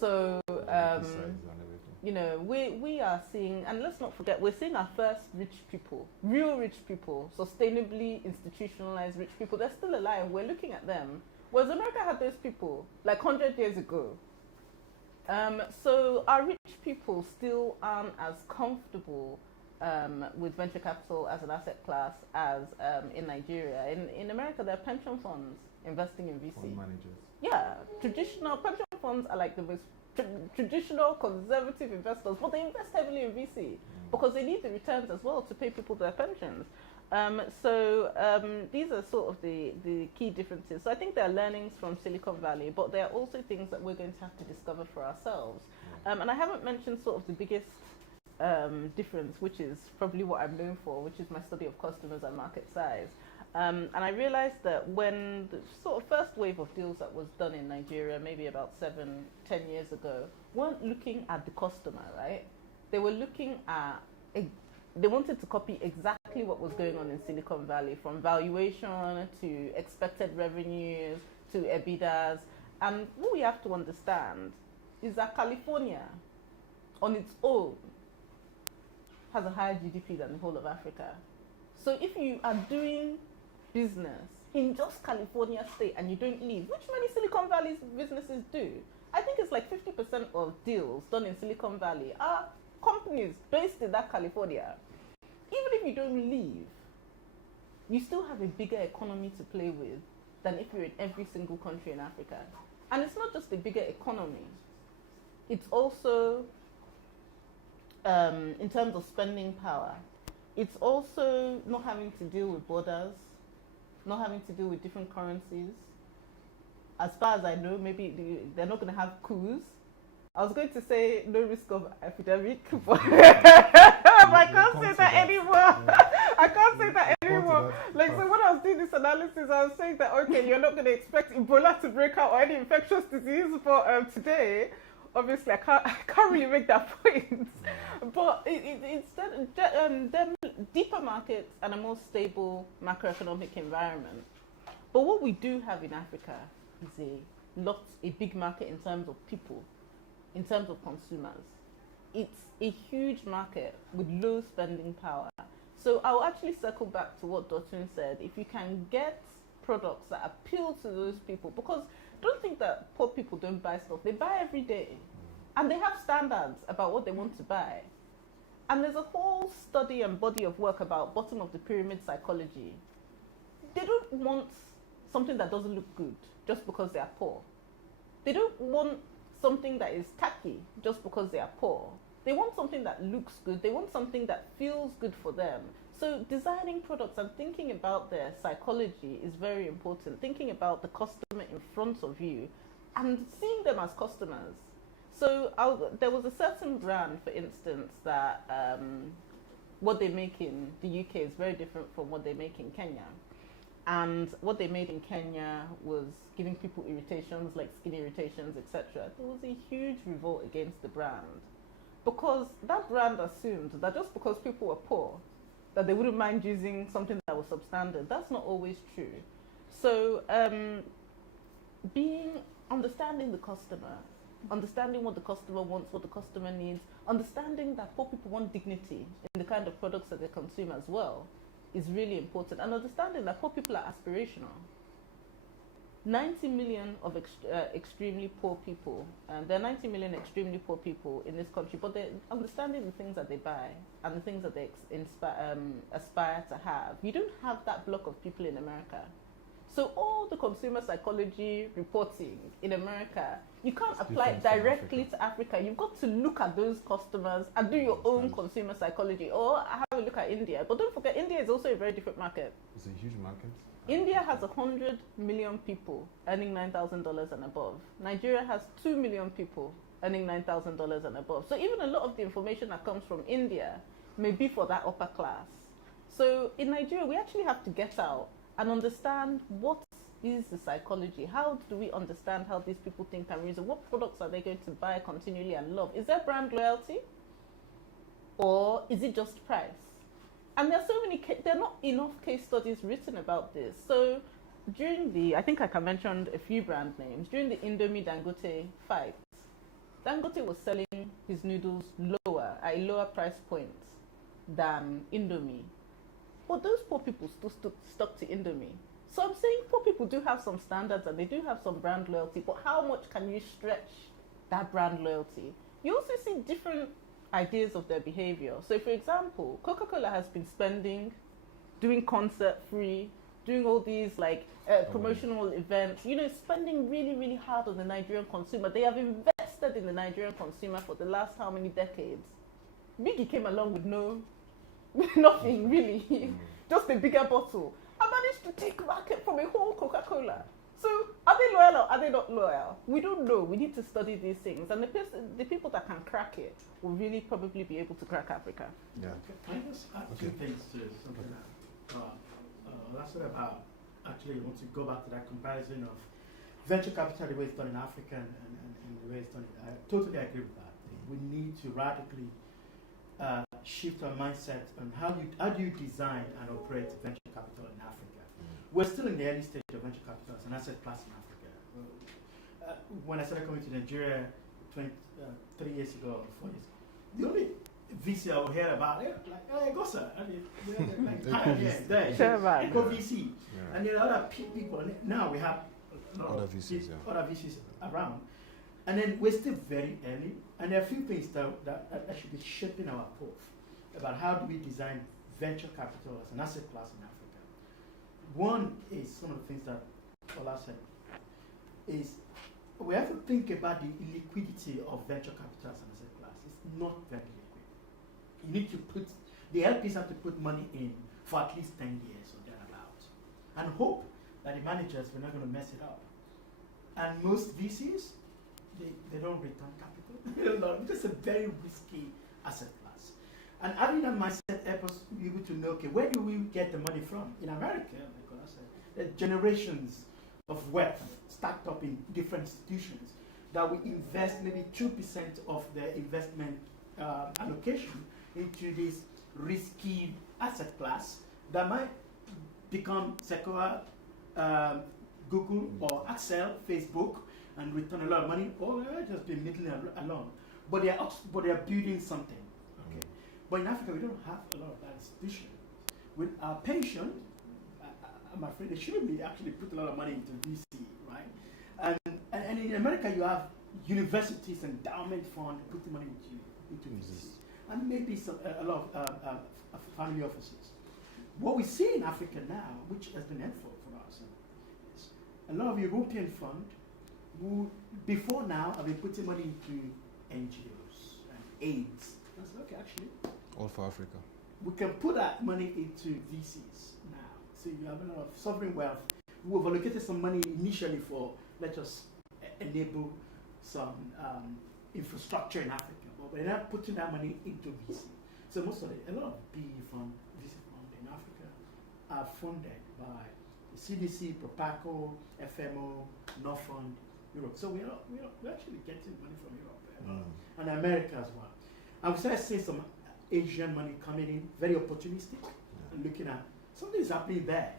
So Size and everything. you know, we are seeing, and let's not forget, we're seeing our first rich people, real rich people, sustainably institutionalized rich people. They're still alive. We're looking at them. Whereas America had those people like 100 years ago. So our rich people still aren't as comfortable with venture capital as an asset class as in Nigeria. In America, there are pension funds investing in VC. Fund managers. Yeah, traditional pension funds are like the most traditional conservative investors, but they invest heavily in VC because they need the returns as well to pay people their pensions. So these are sort of the key differences. So I think there are learnings from Silicon Valley, but there are also things that we're going to have to discover for ourselves. And I haven't mentioned sort of the biggest difference, which is probably what I'm known for, which is my study of customers and market size. And I realized that when the sort of first wave of deals that was done in Nigeria, maybe about 7-10 years ago, weren't looking at the customer, right? They were looking at, they wanted to copy exactly what was going on in Silicon Valley, from valuation to expected revenues to EBITDAs. And what we have to understand is that California, on its own, has a higher GDP than the whole of Africa. So if you are doing business in just California state and you don't leave, which many Silicon Valley businesses do, I think it's like 50% of deals done in Silicon Valley are companies based in that California. Even if you don't leave, you still have a bigger economy to play with than if you're in every single country in Africa. And it's not just a bigger economy, it's also in terms of spending power. It's also not having to deal with borders, not having to deal with different currencies. As far as I know, maybe they're not going to have coups. I was going to say no risk of epidemic, but I can't say that anymore. I can't say that anymore. Like, so when I was doing this analysis, I was saying that, okay, you're not going to expect Ebola to break out or any infectious disease, but today, obviously, I can't really make that point. But it's deeper markets and a more stable macroeconomic environment. But what we do have in Africa is a big market in terms of people, in terms of consumers. It's a huge market with low spending power. So I'll actually circle back to what Dotun said. If you can get products that appeal to those people, because don't think that poor people don't buy stuff. They buy every day. And they have standards about what they want to buy. And there's a whole study and body of work about bottom of the pyramid psychology. They don't want something that doesn't look good just because they are poor. They don't want something that is tacky just because they are poor. They want something that looks good. They want something that feels good for them. So designing products and thinking about their psychology is very important. Thinking about the customer in front of you and seeing them as customers. So there was a certain brand, for instance, that what they make in the UK is very different from what they make in Kenya. And what they made in Kenya was giving people irritations like skin irritations, etc. There was a huge revolt against the brand because that brand assumed that just because people were poor, that they wouldn't mind using something that was substandard. That's not always true. So understanding the customer, understanding what the customer wants, what the customer needs, understanding that poor people want dignity in the kind of products that they consume as well is really important. And understanding that poor people are aspirational. 90 million of extremely poor people, and there are 90 million extremely poor people in this country, but they're understanding the things that they buy and the things that they aspire to have. You don't have that block of people in America. So all the consumer psychology reporting in America, you can't apply it directly to Africa. You've got to look at those customers and do your own consumer psychology, or have a look at India. But don't forget, India is also a very different market. It's a huge market. India has 100 million people earning $9,000 and above. Nigeria has 2 million people earning $9,000 and above. So even a lot of the information that comes from India may be for that upper class. So in Nigeria, we actually have to get out and understand what is the psychology. How do we understand how these people think and reason? What products are they going to buy continually and love? Is there brand loyalty? Or is it just price? And there are so many, there are not enough case studies written about this. So during I think I can mention a few brand names, during the Indomie Dangote fight, Dangote was selling his noodles lower, at a lower price point than Indomie. But those poor people still stuck to Indomie. So I'm saying poor people do have some standards and they do have some brand loyalty, but how much can you stretch that brand loyalty? You also see different ideas of their behavior. So for example, Coca-Cola has been spending, doing concert free, doing all these like promotional events, spending really, really hard on the Nigerian consumer. They have invested in the Nigerian consumer for the last how many decades? Biggie came along with nothing really, just a bigger bottle. I managed to take market from a whole Coca-Cola. So are they loyal or are they not loyal? We don't know. We need to study these things. And the people that can crack it will really probably be able to crack Africa. Yeah. Can I just add two things to something that I said about, actually, I want to go back to that comparison of venture capital, the way it's done in Africa and the way it's done. I totally agree with that. We need to radically shift our mindset on how do you design and operate venture capital in Africa. We're still in the early stage of venture capital as an asset class in Africa. When I started coming to Nigeria 3 years ago, 4 years, the only VC I would hear about, like, hey, go sir, Eco VC, and there are other people. And now we have other VCs around, and then we're still very early, and there are a few things that should be shaping our approach about how do we design venture capital as an asset class in Africa. One is some of the things that Ola said, is we have to think about the liquidity of venture capital as an asset class. It's not very liquid. You need to the LPs have to put money in for at least 10 years or thereabouts, and hope that the managers were not going to mess it up. And most VCs, they don't return capital. It's a very risky asset class. And having that mindset helps us be able to know, okay, where do we get the money from? In America, like I said, there are generations of wealth stacked up in different institutions that will invest maybe 2% of their investment allocation into this risky asset class that might become Sequoia, Google, or Accel, Facebook, and return a lot of money, or just be middling along. But they are building something. Okay. But in Africa, we don't have a lot of that institution. With our pension, I'm afraid they shouldn't be actually put a lot of money into VC, right? And in America, you have universities, endowment fund putting money into VC, and maybe a lot of family offices. What we see in Africa now, which has been helpful for us, is a lot of European funds who, before now, have been putting money into NGOs and AIDS. That's okay, actually. All for Africa. We can put that money into VCs now. So you have a lot of sovereign wealth who have allocated some money initially for, let's just enable some infrastructure in Africa. But we're not putting that money into VC. So a lot of PE funds, VC funds in Africa are funded by the CDC, Propaco, FMO, Norfund, Europe. So we're actually getting money from Europe and America as well. I would say I see some Asian money coming in, very opportunistic, and looking at something is happening there.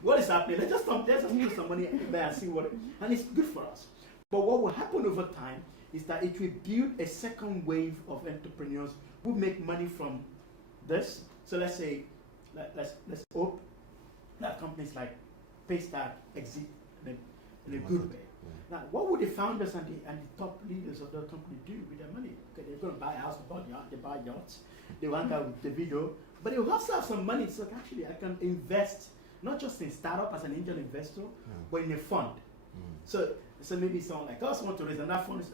What is happening? Let's just put some money there and see what, and it's good for us. But what will happen over time is that it will build a second wave of entrepreneurs who make money from this. So let's say, let's hope that companies like Paystack exit in a good way. Yeah. Now, what would the founders and the top leaders of the company do with their money? Okay, they're going to buy a house, they buy yachts, they want out with the video, but they will also have some money. So actually, I can invest not just in startup as an angel investor, but in a fund. So maybe someone like us want to raise another fund.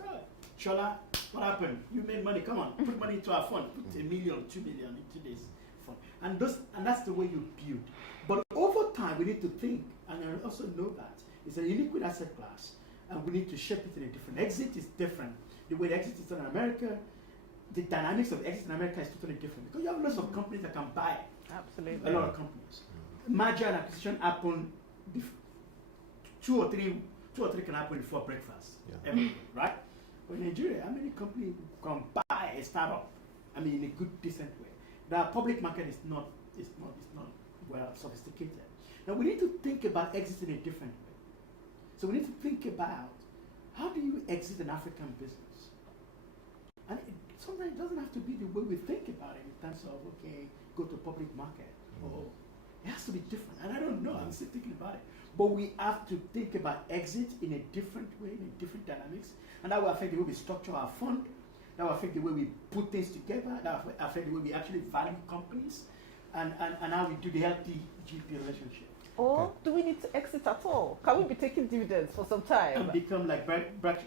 Shola, what happened? You made money. Come on, put money into our fund. Put $1 million, $2 million into this fund, and that's the way you build. But over time, we need to think, and I also know that it's a illiquid asset class, and we need to shape it in a different. Exit is different. The way the exit is done in America, the dynamics of exit in America is totally different because you have lots of companies that can buy. Absolutely. A lot of companies. Merger and acquisition happen. Two or three can happen before breakfast. Every day, right? But in Nigeria, how many companies can buy a startup? I mean, in a good, decent way. The public market is not well sophisticated. Now we need to think about exit in a different way. So we need to think about how do you exit an African business? And sometimes it doesn't have to be the way we think about it in terms of, okay, go to public market. Or it has to be different. And I don't know, I'm still thinking about it. But we have to think about exit in a different way, in a different dynamics. And that will affect the way we structure our fund. That will affect the way we put things together. That will affect the way we actually value companies. And how we do the healthy GP relationship. Or do we need to exit at all? Can we be taking dividends for some time? And become like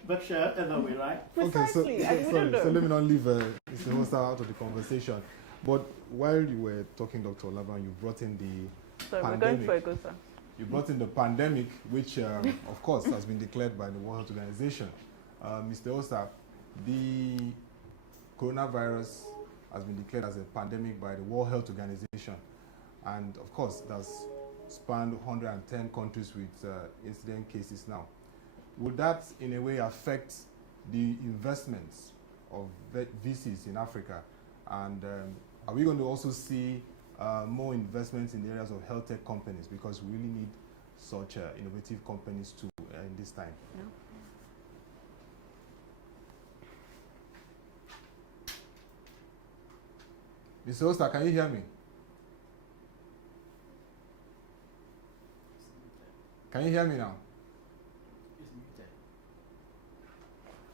Berkshire Hathaway, right? Precisely. Okay, so let me not leave Mr. Hoster out of the conversation. But while you were talking, Dr. Olabran, you brought in the Sorry, pandemic. we're going for a go, sir. You brought in the pandemic, which, of course, has been declared by the World Health Organization. Mr. Hoster, the coronavirus has been declared as a pandemic by the World Health Organization. And, of course, that's spanned 110 countries with incident cases now. Would that, in a way, affect the investments of VCs in Africa? And are we going to also see more investments in the areas of health tech companies? Because we really need such innovative companies too in this time. Yeah. Mr. Oster, can you hear me? Can you hear me now? He's muted.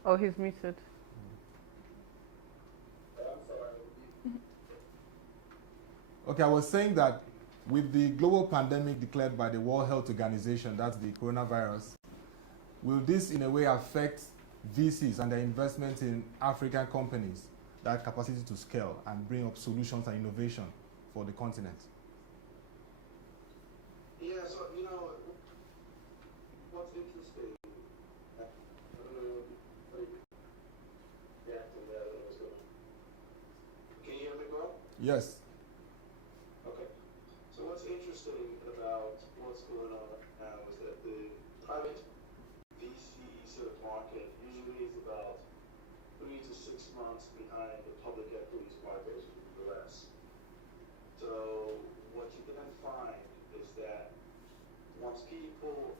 Oh, he's muted. Okay, I was saying that with the global pandemic declared by the World Health Organization, that's the coronavirus, will this in a way affect VCs and their investment in African companies, that capacity to scale and bring up solutions and innovation for the continent? Yeah, so, what's interesting, I don't know if you react to that. Can you hear me well? Yes. Okay. So what's interesting about what's going on now is that the private VC sort of market usually is about 3 to 6 months behind the public equities market in the US. So what you then find is that once people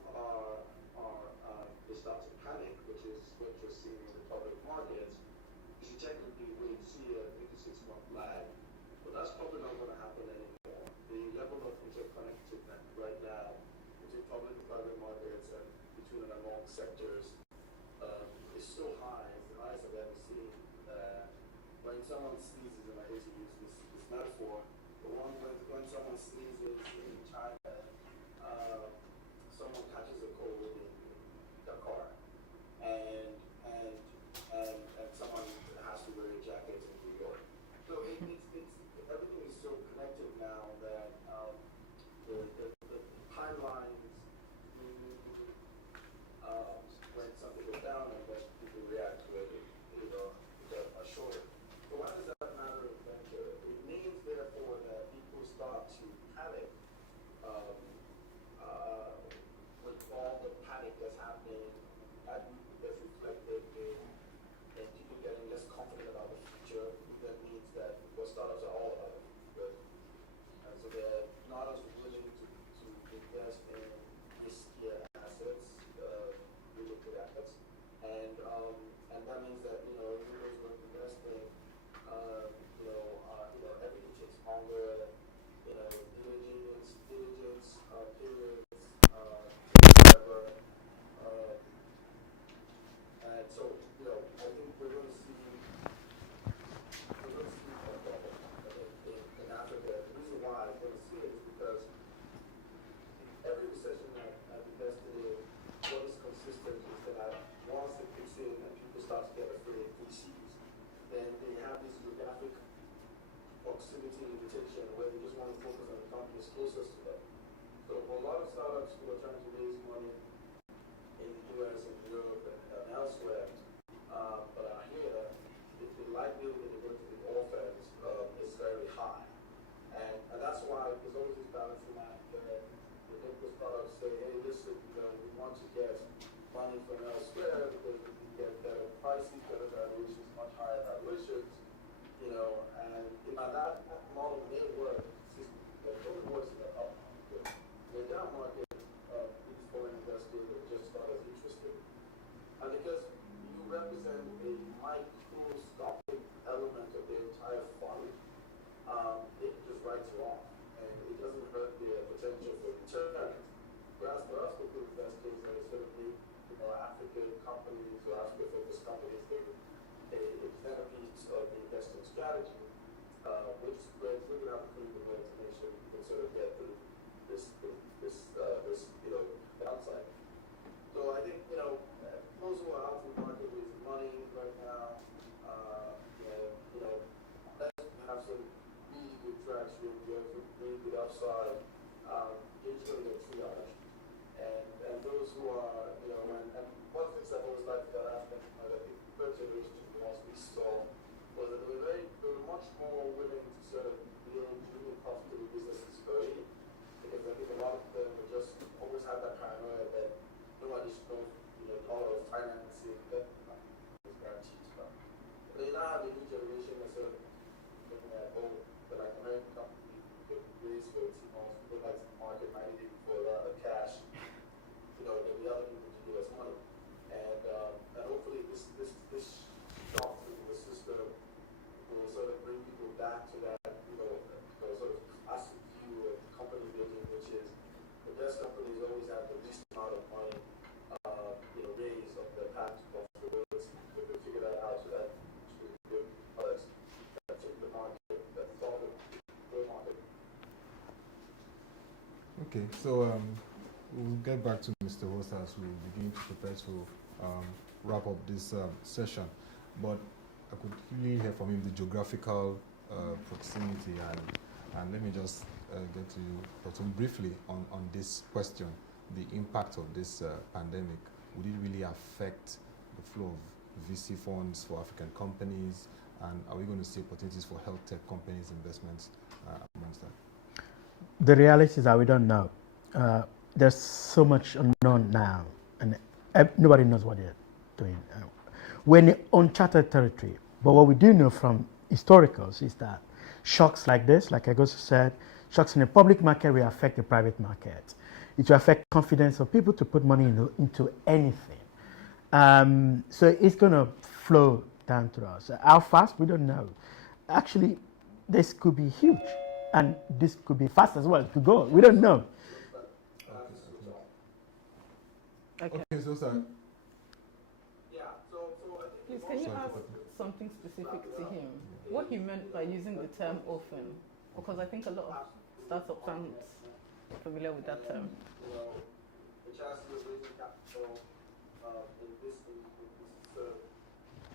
they start to panic, which is what you're seeing in the public markets, you technically would see a 3 to 6 month lag. But that's probably not going to happen anymore. The level of interconnectedness right now between public and private markets and between and among sectors is so high, it's the highest I've ever seen. When someone sneezes, and I hate to use this metaphor, but when someone sneezes in China, someone catches a cold in Dakar, and someone has to wear a jacket in New York. So it's everything is so connected now that the timelines when something goes down and when people react to it, are shorter. But why does that matter in venture? It means therefore that people start to panic with all the panic that's happening, that's reflected in people getting less confident about the future. That means that what startups are all about. And so they're not as willing to invest in riskier assets, liquid assets. And that means that, even those who are investing, everything takes longer, diligence periods, whatever. And so, I think we're going to see a bubble in Africa. The reason why I'm going to see it is because every recession that I've invested in, what is consistent is that once it kicks in and people start to get afraid of VCs, then they have this geographic proximity limitation where they just want to focus on the companies closest to them. So for a lot of startups who are trying to raise money in the US and Europe and elsewhere, but are here, the likelihood that they're going to be orphans is very high. And that's why there's always this balancing act where the startups say, hey, listen, we want to get money from elsewhere because we can get better prices, better valuations, much higher valuations, and that model may work. It only works in the up market. In the down market, these foreign investors are just not as interested. And because you represent a microscopic upside, you're just going to get triage. And those who are, and one of the things I've always liked about African, I think third generation ones we saw was that they were much more willing to sort of build really profitable businesses early, because I think a lot of them would just always have that paranoia that nobody should know, all of financing, that is guaranteed. But they now have the new generation that's sort of looking at, the like American company could raise for 18 months, go back to the market 90 days before cash, there'll be other people to give us money. And hopefully this shock to the system will sort of bring people back to that, sort of classic view of company building, which is the best companies always have the least amount of money, raised on the path to profitability. If we figure that out, so that should be good products that fit the market, that solve the market. Okay, so we'll get back to Mr. Host as we begin to prepare to wrap up this session. But I could really hear from him the geographical proximity, and let me just get to you, Dr. briefly on this question, the impact of this pandemic. Would it really affect the flow of VC funds for African companies, and are we going to see opportunities for health tech companies' investments amongst that? The reality is that we don't know. There's so much unknown now, and nobody knows what they're doing. We're in uncharted territory, but what we do know from historicals is that shocks like this, like Agosto said, shocks in the public market will affect the private market. It will affect confidence of people to put money into anything. So it's going to flow down to us. How fast? We don't know. Actually, this could be huge, and this could be fast as well. It could go. We don't know. Okay. So sorry. Please, can you ask something specific to him? What he meant by using the term orphan? Because I think a lot of startups aren't familiar with that term. The chances of raising capital in this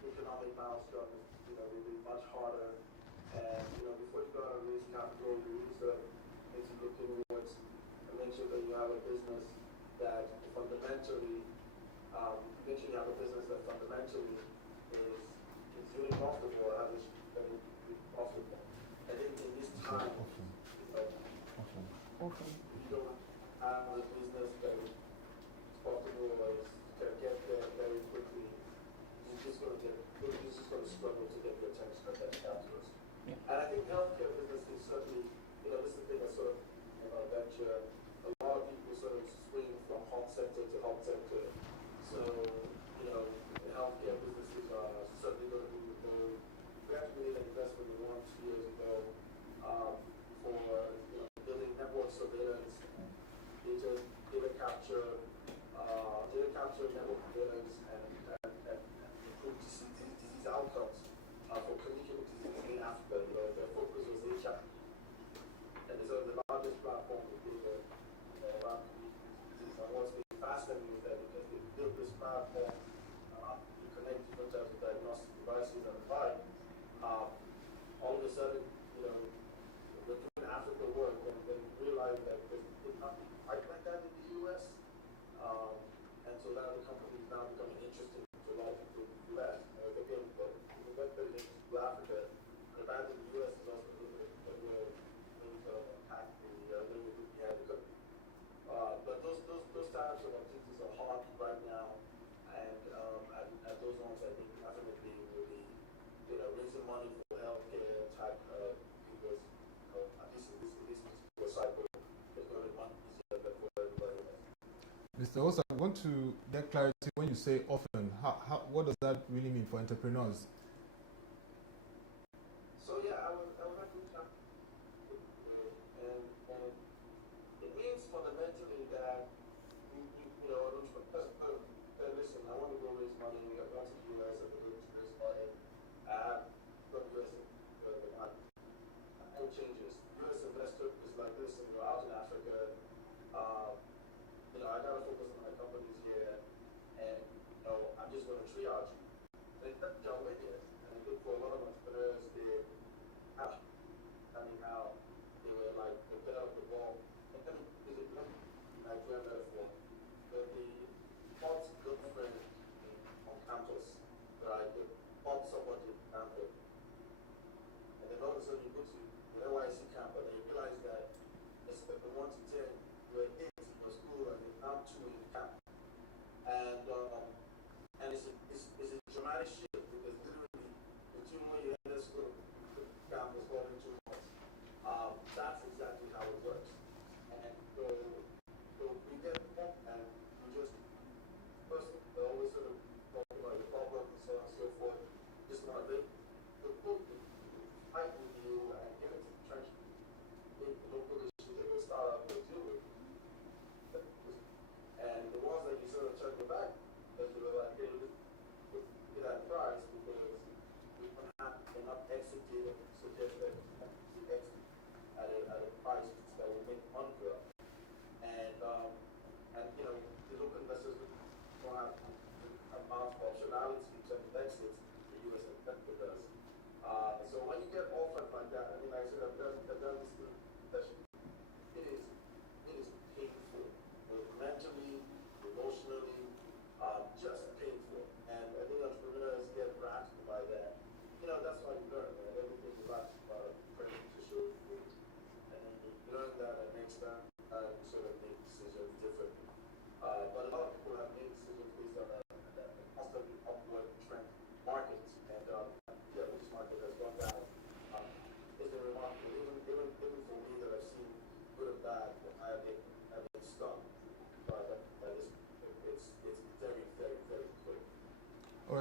economic milestone, will be much harder. And before you go out and raise capital, you really sort of need to look inwards and make sure that you have a business that fundamentally, is really profitable, or has been profitable. I think in this time, if you don't have a business that is profitable or is going to get there very quickly, you're just going to struggle to get your attention at that capitalist. Yeah. And I think healthcare business is certainly, this is the thing that's sort of venture. A lot of people sort of swing from home sector to home sector. So, the healthcare businesses are certainly going to be the goal. We actually made an investment 1-2 years ago for building network surveillance, data capture, network surveillance, and improve disease outcomes for communicable diseases in Africa. Their focus was HIV. And it's the largest platform for data around disease. And what's been fascinating is that because they built this platform to connect different types of diagnostic devices and the like, all of a sudden, we're doing Africa work and then realize that there's nothing quite like that in the US. And so that the company is now becoming interesting to a lot of people in the US. Again, the web building to Africa, the band in the US is also a little bit impact the little bit behind the company. But those types of activities are hard right now, and those ones I think definitely will be, raising money for healthcare type because at least in this particular cycle, it's going to be much easier than for everybody else. Mr. Osa, I want to get clarity when you say often. What does that really mean for entrepreneurs? So yeah, I was actually and it means fundamentally that listen, I want to go raise money. I want to do US, I go to raise money. I have got US no changes. US investor is like this, and you're out in Africa. I gotta focus on my companies here, and I'm just going to triage you. They don't wait here.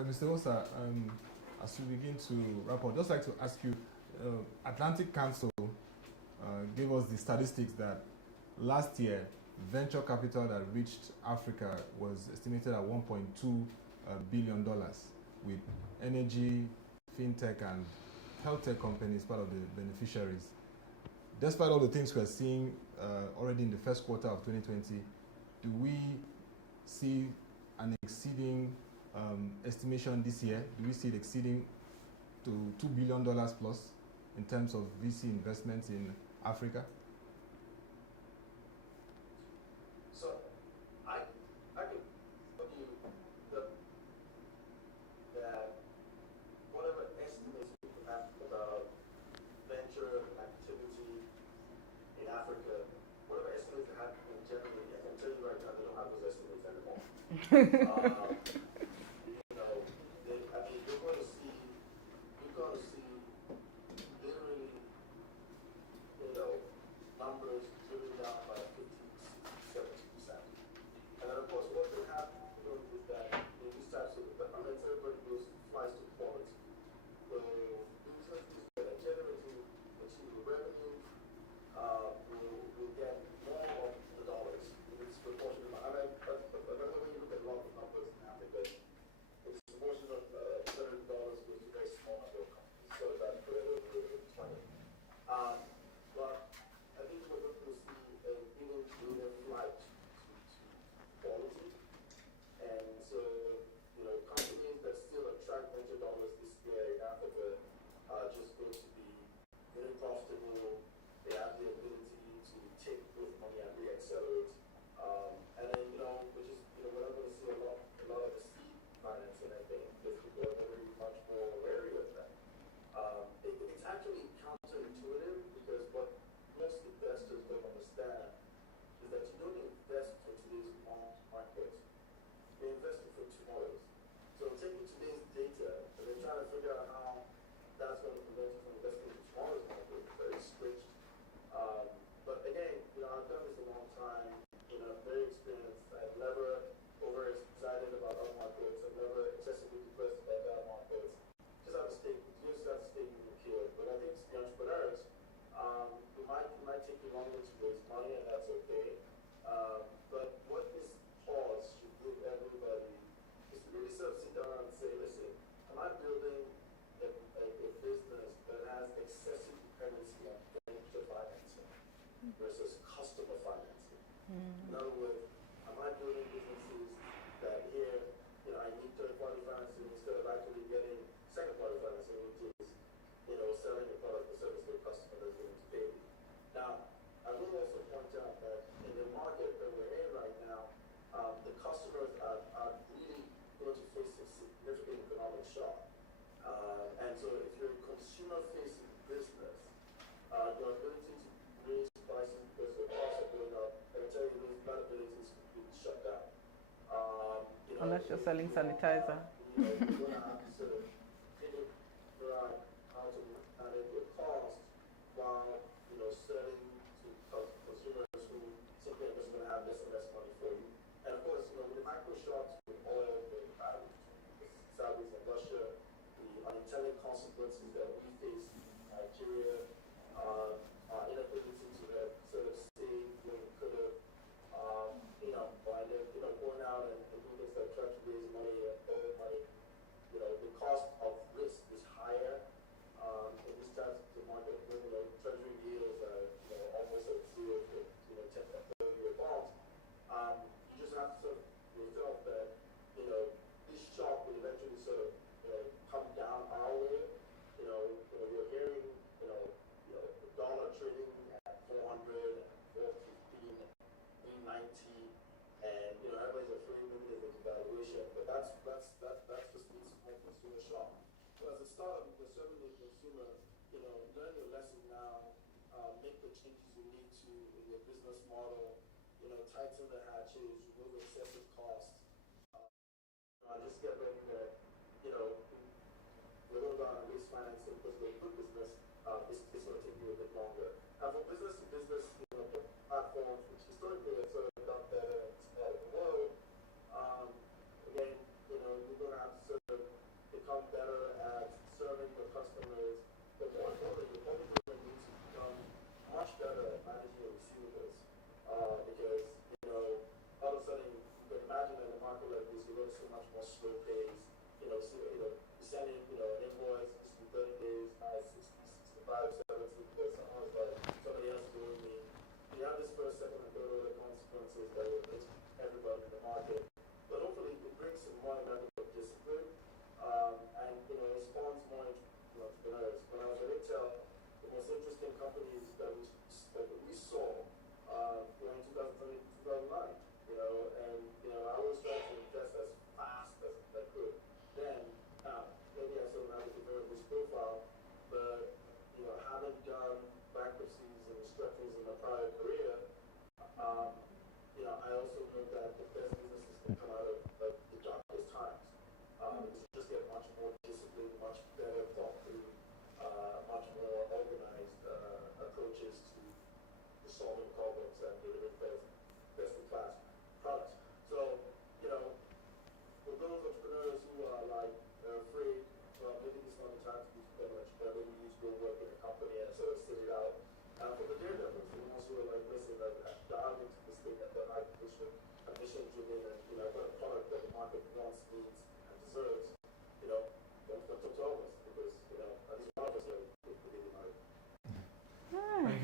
Right, Mr. Osa, as we begin to wrap up, I'd just like to ask you, Atlantic Council gave us the statistics that last year, venture capital that reached Africa was estimated at $1.2 billion, with energy, fintech, and health tech companies part of the beneficiaries. Despite all the things we're seeing already in the first quarter of 2020, do we see an exceeding estimation this year? Do we see it exceeding to $2 billion plus in terms of VC investments in Africa? So I can tell you that whatever estimates people have about venture activity in Africa, whatever estimates they have in Germany, I can tell you right now they don't have those estimates anymore. You know, I mean, you're going to see literally, you know, numbers driven down by 50, 60, 70%. And then, of course, what they have is that in these types of developments, everybody flies to quality. So, businesses that are generating achievable revenue will get more of the dollars. It's proportional. I mean, but when you look at a lot of numbers in Africa, it's proportional of $7 goes to very small number of companies. So that's over 20. But I think we're going to see an even greater flight to quality. And so, you know, companies that still attract venture dollars this year in Africa are just going to be very profitable. They have the ability to take this money and re-accelerate. And then, you know, which is, you know, we're not going to see a lot of the seed financing, I think, because people are going to be much more wary of that. It's actually counterintuitive because what most investors don't understand is that you don't invest for today's market. You're investing for tomorrow's. So taking today's data and then trying to figure out how that's going to prevent you from investing in tomorrow's market is very stretched. But again, you know, I've done this a long time. You know, I'm very experienced. I've never overexcited about other markets. I've never excessively depressed about other markets. Just have to stay secure. But I think the entrepreneurs, it might take you longer to raise money, and that's okay. But what this pause should give everybody is to really sort of sit down and say, listen, am I building a business that has excessive dependency on venture financing versus customer financing? In other words, am I building businesses that here, you know, I need third-party financing instead of actually getting second-party financing, which is, you know, selling a product or service to a customer that's going to pay me. Now, I will also point out that in the market that we're in right now, the customers are really going to face a significant economic shock. And so if you're a consumer-facing business, your ability to raise prices because the costs are going up, I can tell you that ability is completely shut down. You know, Unless you're selling sanitizer. You know, you're going to have to sort of figure out how to manage your costs while, you know, selling to consumers who simply are just going to have less and less money for you. And of course, you know, with the micro shocks with oil, with Saudis and Russia, the unintended consequences that we face in Nigeria, our inability to sort of save when we could have, you know, by you know, going out and doing things like trying to raise money and borrow money, you know, the cost of risk is higher in this type of market. You know, treasury deals are, you know, almost at zero for, you know, 10 and 30-year bonds. You just have to sort of yourself that, you know, this shock will eventually sort of, you know, come down our way. You know, you're hearing, the dollar trading at 400 and 415 and 390, and you know, everybody's afraid maybe there's a devaluation, but that's just needs more consumer shock. So as a startup, you can certainly consumer, you know, learn your lesson now, make the changes you need to in your business model, you know, tighten the hatches, remove excessive costs. Just get ready that, you know, we're going to go out and raise financing because we're a good business. It's going to take you a bit longer. And for business to business, you know, platforms, which historically have sort of done better in this part of the world, again, you know, you're going to have to sort of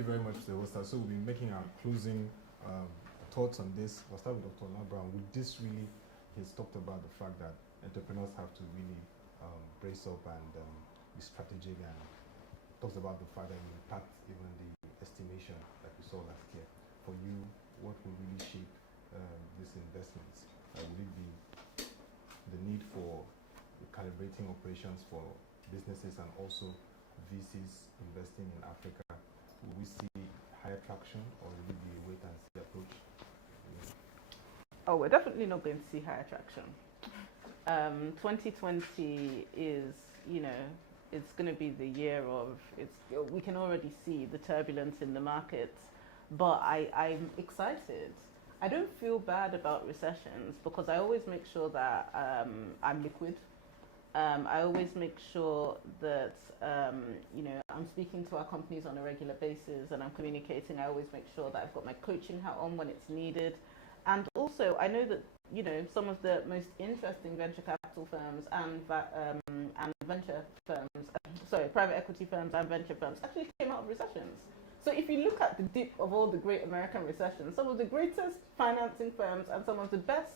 very much, Mr. Hoster. So we'll be making our closing thoughts on this. I'll start with Dr. Brown. With this, really, he's talked about the fact that entrepreneurs have to really brace up and be strategic, and talks about the fact that it impact even the estimation that we saw last year. For you, what will really shape these investments? Will it be the need for calibrating operations for businesses and also VCs investing in Africa? Will we see higher traction, or will it be a wait and see approach? Oh, we're definitely not going to see higher traction. 2020 is, it's going to be the year of, we can already see the turbulence in the markets, but I'm excited. I don't feel bad about recessions because I always make sure that I'm liquid. I always make sure that, I'm speaking to our companies on a regular basis and I'm communicating. I always make sure that I've got my coaching hat on when it's needed. And also, I know that, some of the most interesting venture capital firms and venture firms, private equity firms and venture firms actually came out of recessions. So if you look at the dip of all the great American recessions, some of the greatest financing firms and some of the best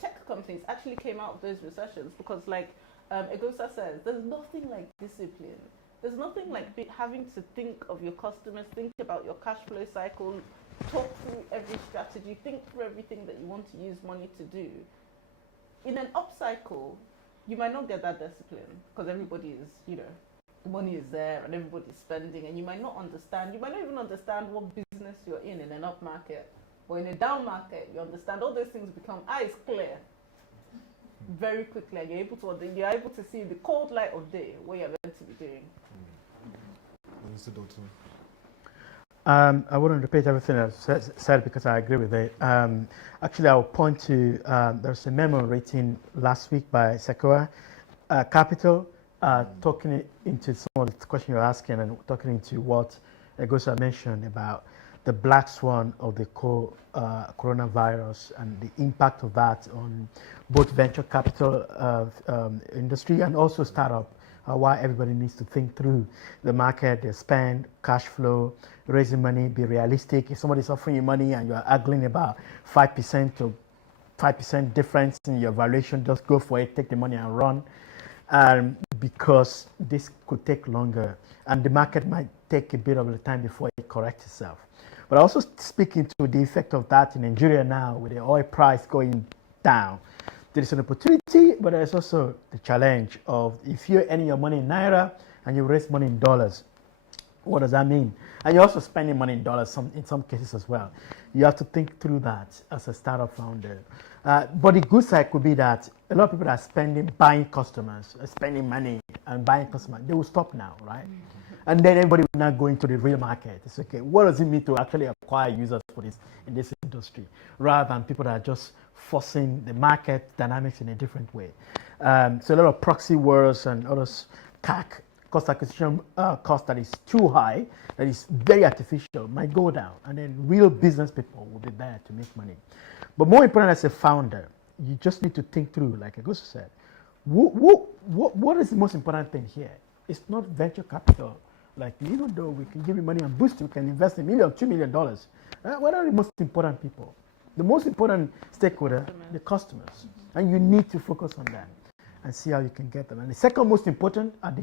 tech companies actually came out of those recessions because, like Egosa says, there's nothing like discipline. There's nothing like having to think of your customers, think about your cash flow cycle, talk through every strategy, think through everything that you want to use money to do. In an upcycle, you might not get that discipline because everybody is, the money is there and everybody's spending, and you might not even understand what business you're in an up market. But in a down market, you understand all those things become eyes clear very quickly, and you're able to see the cold light of day what you're meant to be doing. Mr. Dalton. I wouldn't repeat everything I've said because I agree with it. Actually, I'll point to there's a memo written last week by Sequoia Capital, talking into some of the questions you're asking and talking into what Egosa mentioned about the black swan of the coronavirus and the impact of that on both venture capital industry and also startup. Why everybody needs to think through the market, their spend, cash flow, raising money, be realistic. If somebody's offering you money and you're arguing about 5% to 5% difference in your valuation, just go for it, take the money and run. Because this could take longer and the market might take a bit of a time before it corrects itself. But also speaking to the effect of that in Nigeria now with the oil price going down, there is an opportunity, but there's also the challenge of if you're earning your money in Naira and you raise money in dollars, what does that mean? And you're also spending money in dollars in some cases as well. You have to think through that as a startup founder. But the good side could be that a lot of people are buying customers, spending money and buying customers. They will stop now, right? And then everybody will not go into the real market. It's okay. What does it mean to actually acquire users for this in this industry, rather than people that are just forcing the market dynamics in a different way? So a lot of proxy wars and others, CAC, cost acquisition cost that is too high, that is very artificial, might go down, and then real business people will be there to make money. But more important, as a founder, you just need to think through, like Agusto said, what is the most important thing here? It's not venture capital. Like, even though we can give you money and boost, we can invest $1 million, $2 million. What are the most important people? The most important stakeholder, the customers. And you need to focus on that and see how you can get them. And the second most important are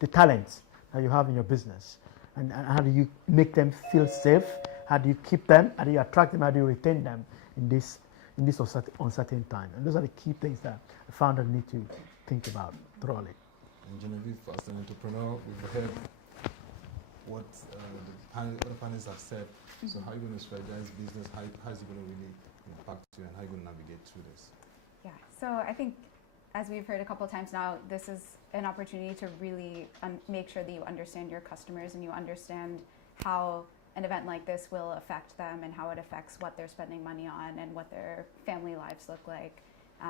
the talents that you have in your business. And how do you make them feel safe? How do you keep them? How do you attract them? How do you retain them in this uncertain time? And those are the key things that a founder need to think about thoroughly. And Genevieve, as an entrepreneur, we've heard what other panelists have said. So how are you going to strategize business? How is it going to really impact you, and how are you going to navigate through this? Yeah, so I think, as we've heard a couple of times now, this is an opportunity to really make sure that you understand your customers and you understand how an event like this will affect them and how it affects what they're spending money on and what their family lives look like.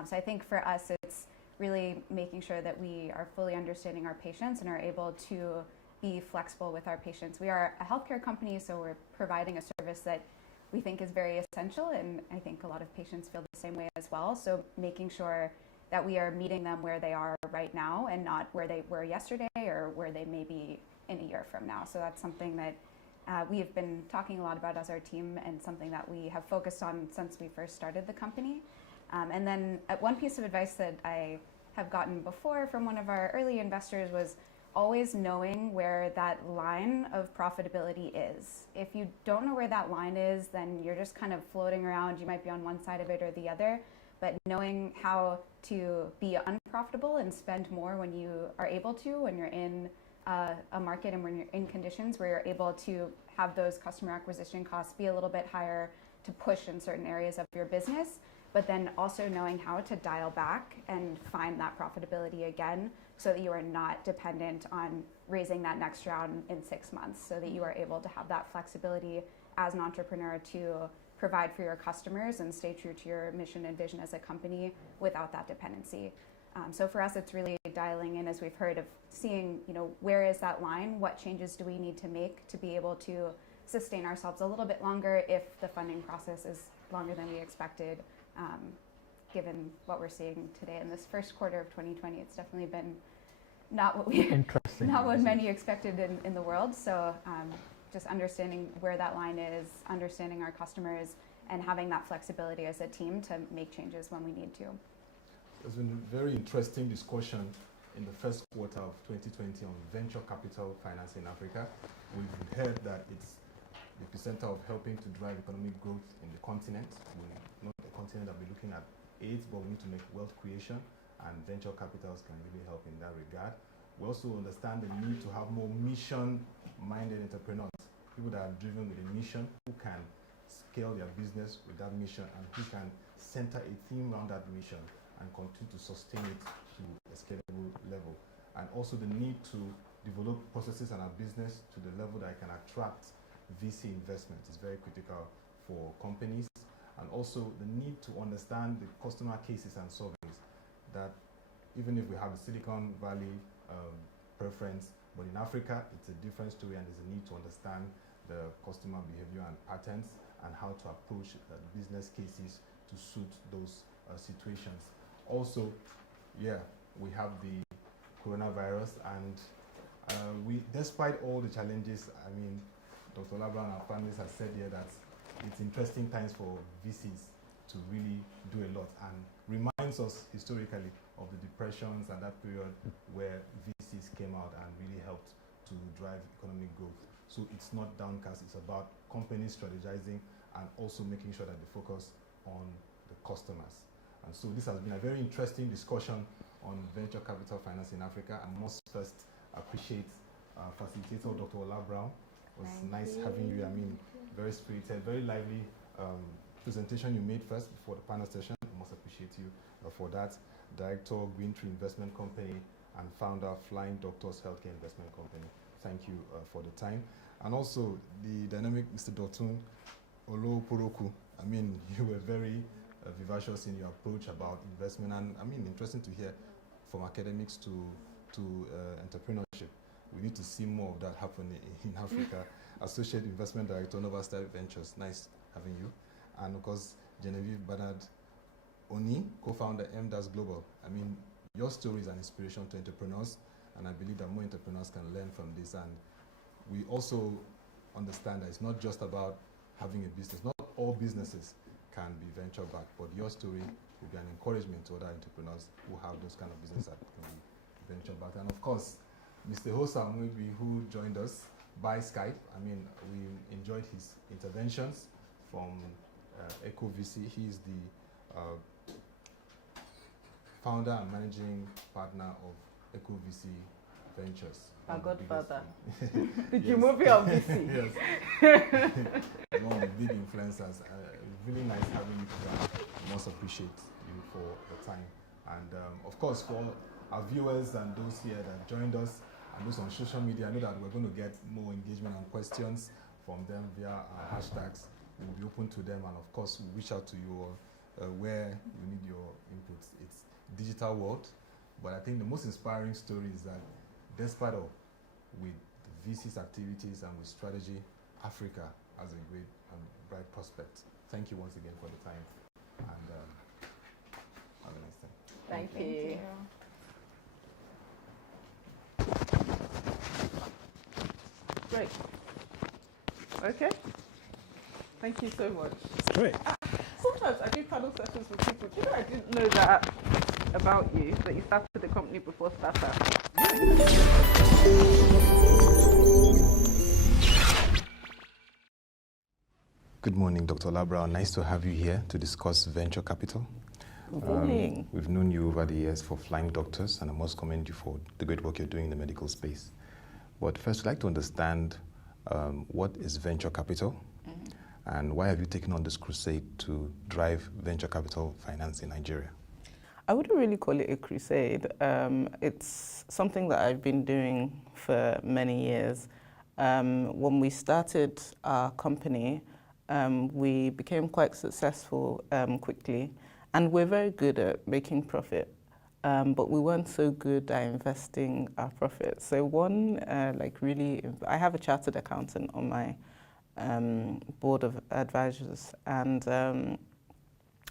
So I think for us, it's really making sure that we are fully understanding our patients and are able to be flexible with our patients. We are a healthcare company, so we're providing a service that we think is very essential, and I think a lot of patients feel the same way as well. So making sure that we are meeting them where they are right now and not where they were yesterday or where they may be in a year from now. So that's something that we have been talking a lot about as our team, and something that we have focused on since we first started the company. And then one piece of advice that I have gotten before from one of our early investors was always knowing where that line of profitability is. If you don't know where that line is, then you're just kind of floating around. You might be on one side of it or the other, but knowing how to be unprofitable and spend more when you are able to, when you're in a market and when you're in conditions where you're able to have those customer acquisition costs be a little bit higher to push in certain areas of your business, but then also knowing how to dial back and find that profitability again, so that you are not dependent on raising that next round in 6 months, so that you are able to have that flexibility as an entrepreneur to provide for your customers and stay true to your mission and vision as a company without that dependency. So for us, it's really dialing in, as we've heard, of seeing, where is that line? What changes do we need to make to be able to sustain ourselves a little bit longer if the funding process is longer than we expected? Given what we're seeing today in this first quarter of 2020, it's definitely been not what many expected in the world. So just understanding where that line is, understanding our customers, and having that flexibility as a team to make changes when we need to. There's been a very interesting discussion in the first quarter of 2020 on venture capital finance in Africa. We've heard that it's the epicenter of helping to drive economic growth in the continent. We're not a continent that we're looking at AIDS, but we need to make wealth creation, and venture capitals can really help in that regard. We also understand the need to have more mission-minded entrepreneurs, people that are driven with a mission, who can scale their business with that mission, and who can center a theme around that mission and continue to sustain it to a scalable level. And also the need to develop processes in our business to the level that it can attract VC investment is very critical for companies. And also the need to understand the customer cases and surveys, that even if we have the Silicon Valley preference, but in Africa it's a different story, and there's a need to understand the customer behavior and patterns, and how to approach business cases to suit those situations. Also, we have the coronavirus, and despite all the challenges, Dr. Olabran and our families have said here that it's interesting times for VCs to really do a lot, and reminds us historically of the depressions and that period where VCs came out and really helped to drive economic growth. So it's not downcast, it's about companies strategizing and also making sure that they focus on the customers. And so this has been a very interesting discussion on venture capital finance in Africa. I must first appreciate facilitator Dr. Olabran. It was nice having you. Very spirited, very lively presentation you made first before the panel session. I must appreciate you for that. Director, Green Tree Investment Company, and founder, Flying Doctors Healthcare Investment Company. Thank you for the time. And also the dynamic Mr. Dotun Oloporoku. You were very vivacious in your approach about investment, and interesting to hear from academics to entrepreneurship. We need to see more of that happen in Africa. Associate Investment Director, Nova Star Ventures. Nice having you. And of course, Genevieve Bernard Oni, co-founder MDAS Global. Your story is an inspiration to entrepreneurs, and I believe that more entrepreneurs can learn from this. And we also understand that it's not just about having a business. Not all businesses can be venture-backed, but your story will be an encouragement to other entrepreneurs who have those kind of businesses that can be venture-backed. And of course, Mr. Hosa Mwigwi, who joined us by Skype. We enjoyed his interventions from EcoVC. He is the founder and managing partner of EcoVC Ventures. Our godfather. The Jumobi of VC. Yes. One of the big influencers. Really nice having you today. I must appreciate you for the time. And of course, for our viewers and those here that joined us, and those on social media, I know that we're going to get more engagement and questions from them via our hashtags. We'll be open to them, and of course, we'll reach out to you all where you need your inputs. It's digital world, but I think the most inspiring story is that despite of with the VC's activities and with strategy, Africa has a great and bright prospect. Thank you once again for the time, and have a nice time. Thank you. Great. Okay. Thank you so much. It's great. Sometimes I do panel sessions with people. Do you know I didn't know that about you, that you started the company before startup? Good morning, Dr. Olabrow. Nice to have you here to discuss venture capital. Good morning. We've known you over the years for Flying Doctors, and I must commend you for the great work you're doing in the medical space. But first, I'd like to understand what is venture capital, and why have you taken on this crusade to drive venture capital finance in Nigeria? I wouldn't really call it a crusade. It's something that I've been doing for many years. When we started our company, we became quite successful quickly, and we're very good at making profit. But we weren't so good at investing our profit. So I have a chartered accountant on my board of advisors, and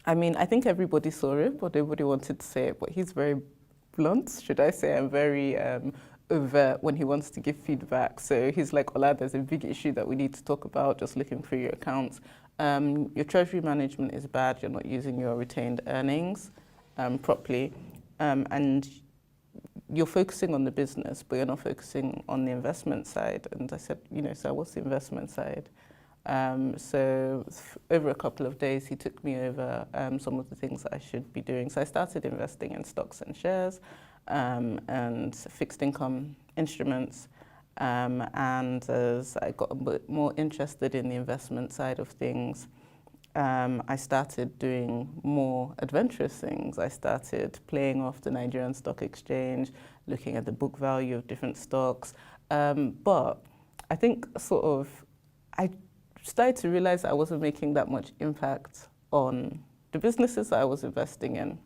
I mean, I think everybody saw it, but nobody wanted to say it. But he's very blunt, should I say, and very overt when he wants to give feedback. So he's like, Ola, there's a big issue that we need to talk about, just looking through your accounts. Your treasury management is bad, you're not using your retained earnings properly, and you're focusing on the business, but you're not focusing on the investment side. And I said, so what's the investment side? So over a couple of days, he took me over some of the things that I should be doing. So I started investing in stocks and shares and fixed income instruments. And as I got a bit more interested in the investment side of things, I started doing more adventurous things. I started playing off the Nigerian Stock Exchange, looking at the book value of different stocks. But I think I started to realize I wasn't making that much impact on the businesses that I was investing in.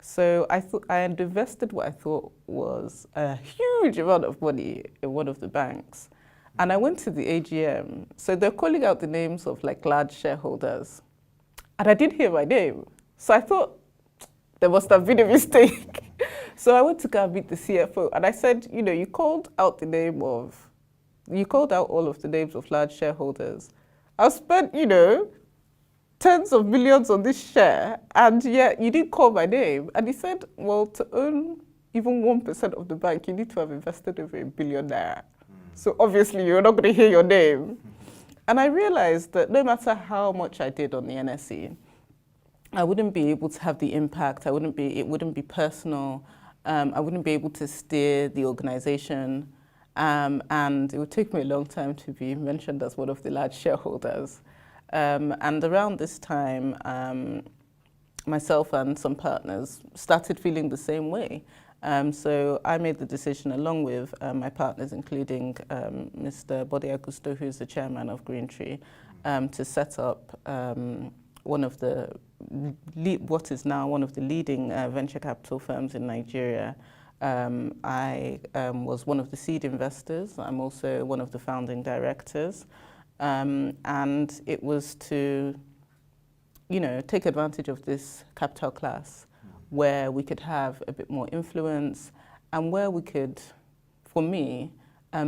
So I had invested what I thought was a huge amount of money in one of the banks. And I went to the AGM. So they're calling out the names of like large shareholders. And I didn't hear my name. So I thought there must have been a mistake. So I went to go and meet the CFO. And I said, you called out all of the names of large shareholders. I've spent, tens of millions on this share, and yet you didn't call my name. And he said, well, to own even 1% of the bank, you need to have invested over ₦1 billion. So obviously you're not going to hear your name. And I realized that no matter how much I did on the NSE, I wouldn't be able to have the impact. It wouldn't be personal. I wouldn't be able to steer the organization. And it would take me a long time to be mentioned as one of the large shareholders. And around this time, myself and some partners started feeling the same way. So I made the decision, along with my partners, including Mr. Bode Augusto, who's the chairman of Greentree, to set up what is now one of the leading venture capital firms in Nigeria. I was one of the seed investors. I'm also one of the founding directors. And it was to, take advantage of this capital class where we could have a bit more influence and where we could, for me,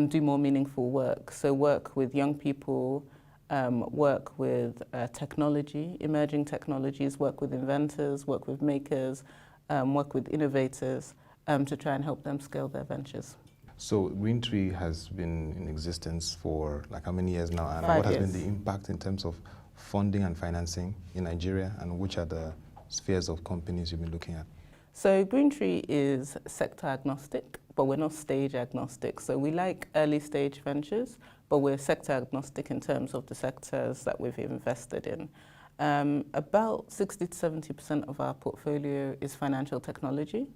do more meaningful work. So work with young people, work with technology, emerging technologies, work with inventors, work with makers, work with innovators, to try and help them scale their ventures. So Greentree has been in existence for like how many years now? And 5 what has years. been the impact in terms of funding and financing in Nigeria, and which are the spheres of companies you've been looking at? So Greentree is sector agnostic, but we're not stage agnostic. So we like early stage ventures, but we're sector agnostic in terms of the sectors that we've invested in. About 60 to 70% of our portfolio is financial technology.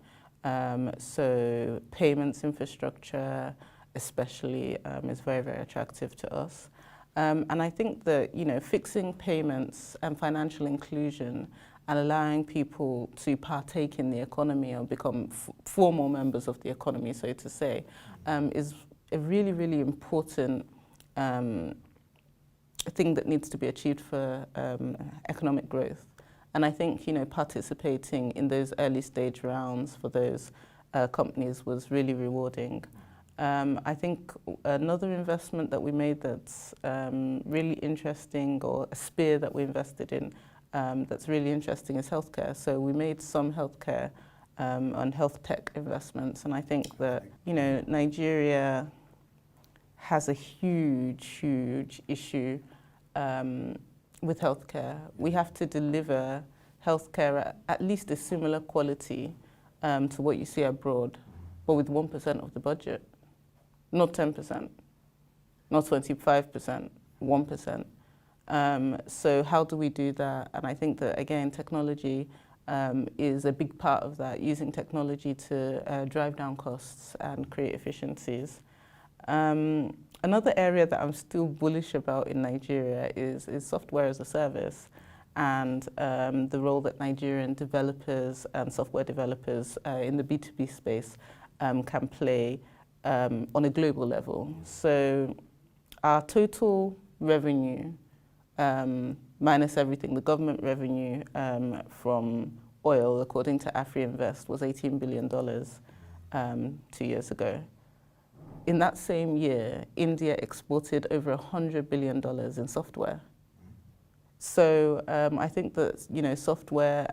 So payments infrastructure especially is very, very attractive to us. And I think that, fixing payments and financial inclusion and allowing people to partake in the economy or become formal members of the economy, so to say, is a really, really important thing that needs to be achieved for economic growth. And I think, participating in those early stage rounds for those companies was really rewarding. I think another investment that we made that's really interesting, or a sphere that we invested in that's really interesting, is healthcare. So we made some healthcare and health tech investments, and I think that, you know, Nigeria has a huge issue with healthcare. We have to deliver healthcare at least a similar quality to what you see abroad, but with 1% of the budget, not 10%, not 25%, 1%. So how do we do that? And I think that, again, technology is a big part of that, using technology to drive down costs and create efficiencies. Another area that I'm still bullish about in Nigeria is software as a service, and the role that Nigerian developers and software developers in the B2B space can play on a global level. So our total revenue, minus everything, the government revenue from oil, according to AfriInvest, was $18 billion 2 years ago. In that same year, India exported over $100 billion in software. So I think that, you know, software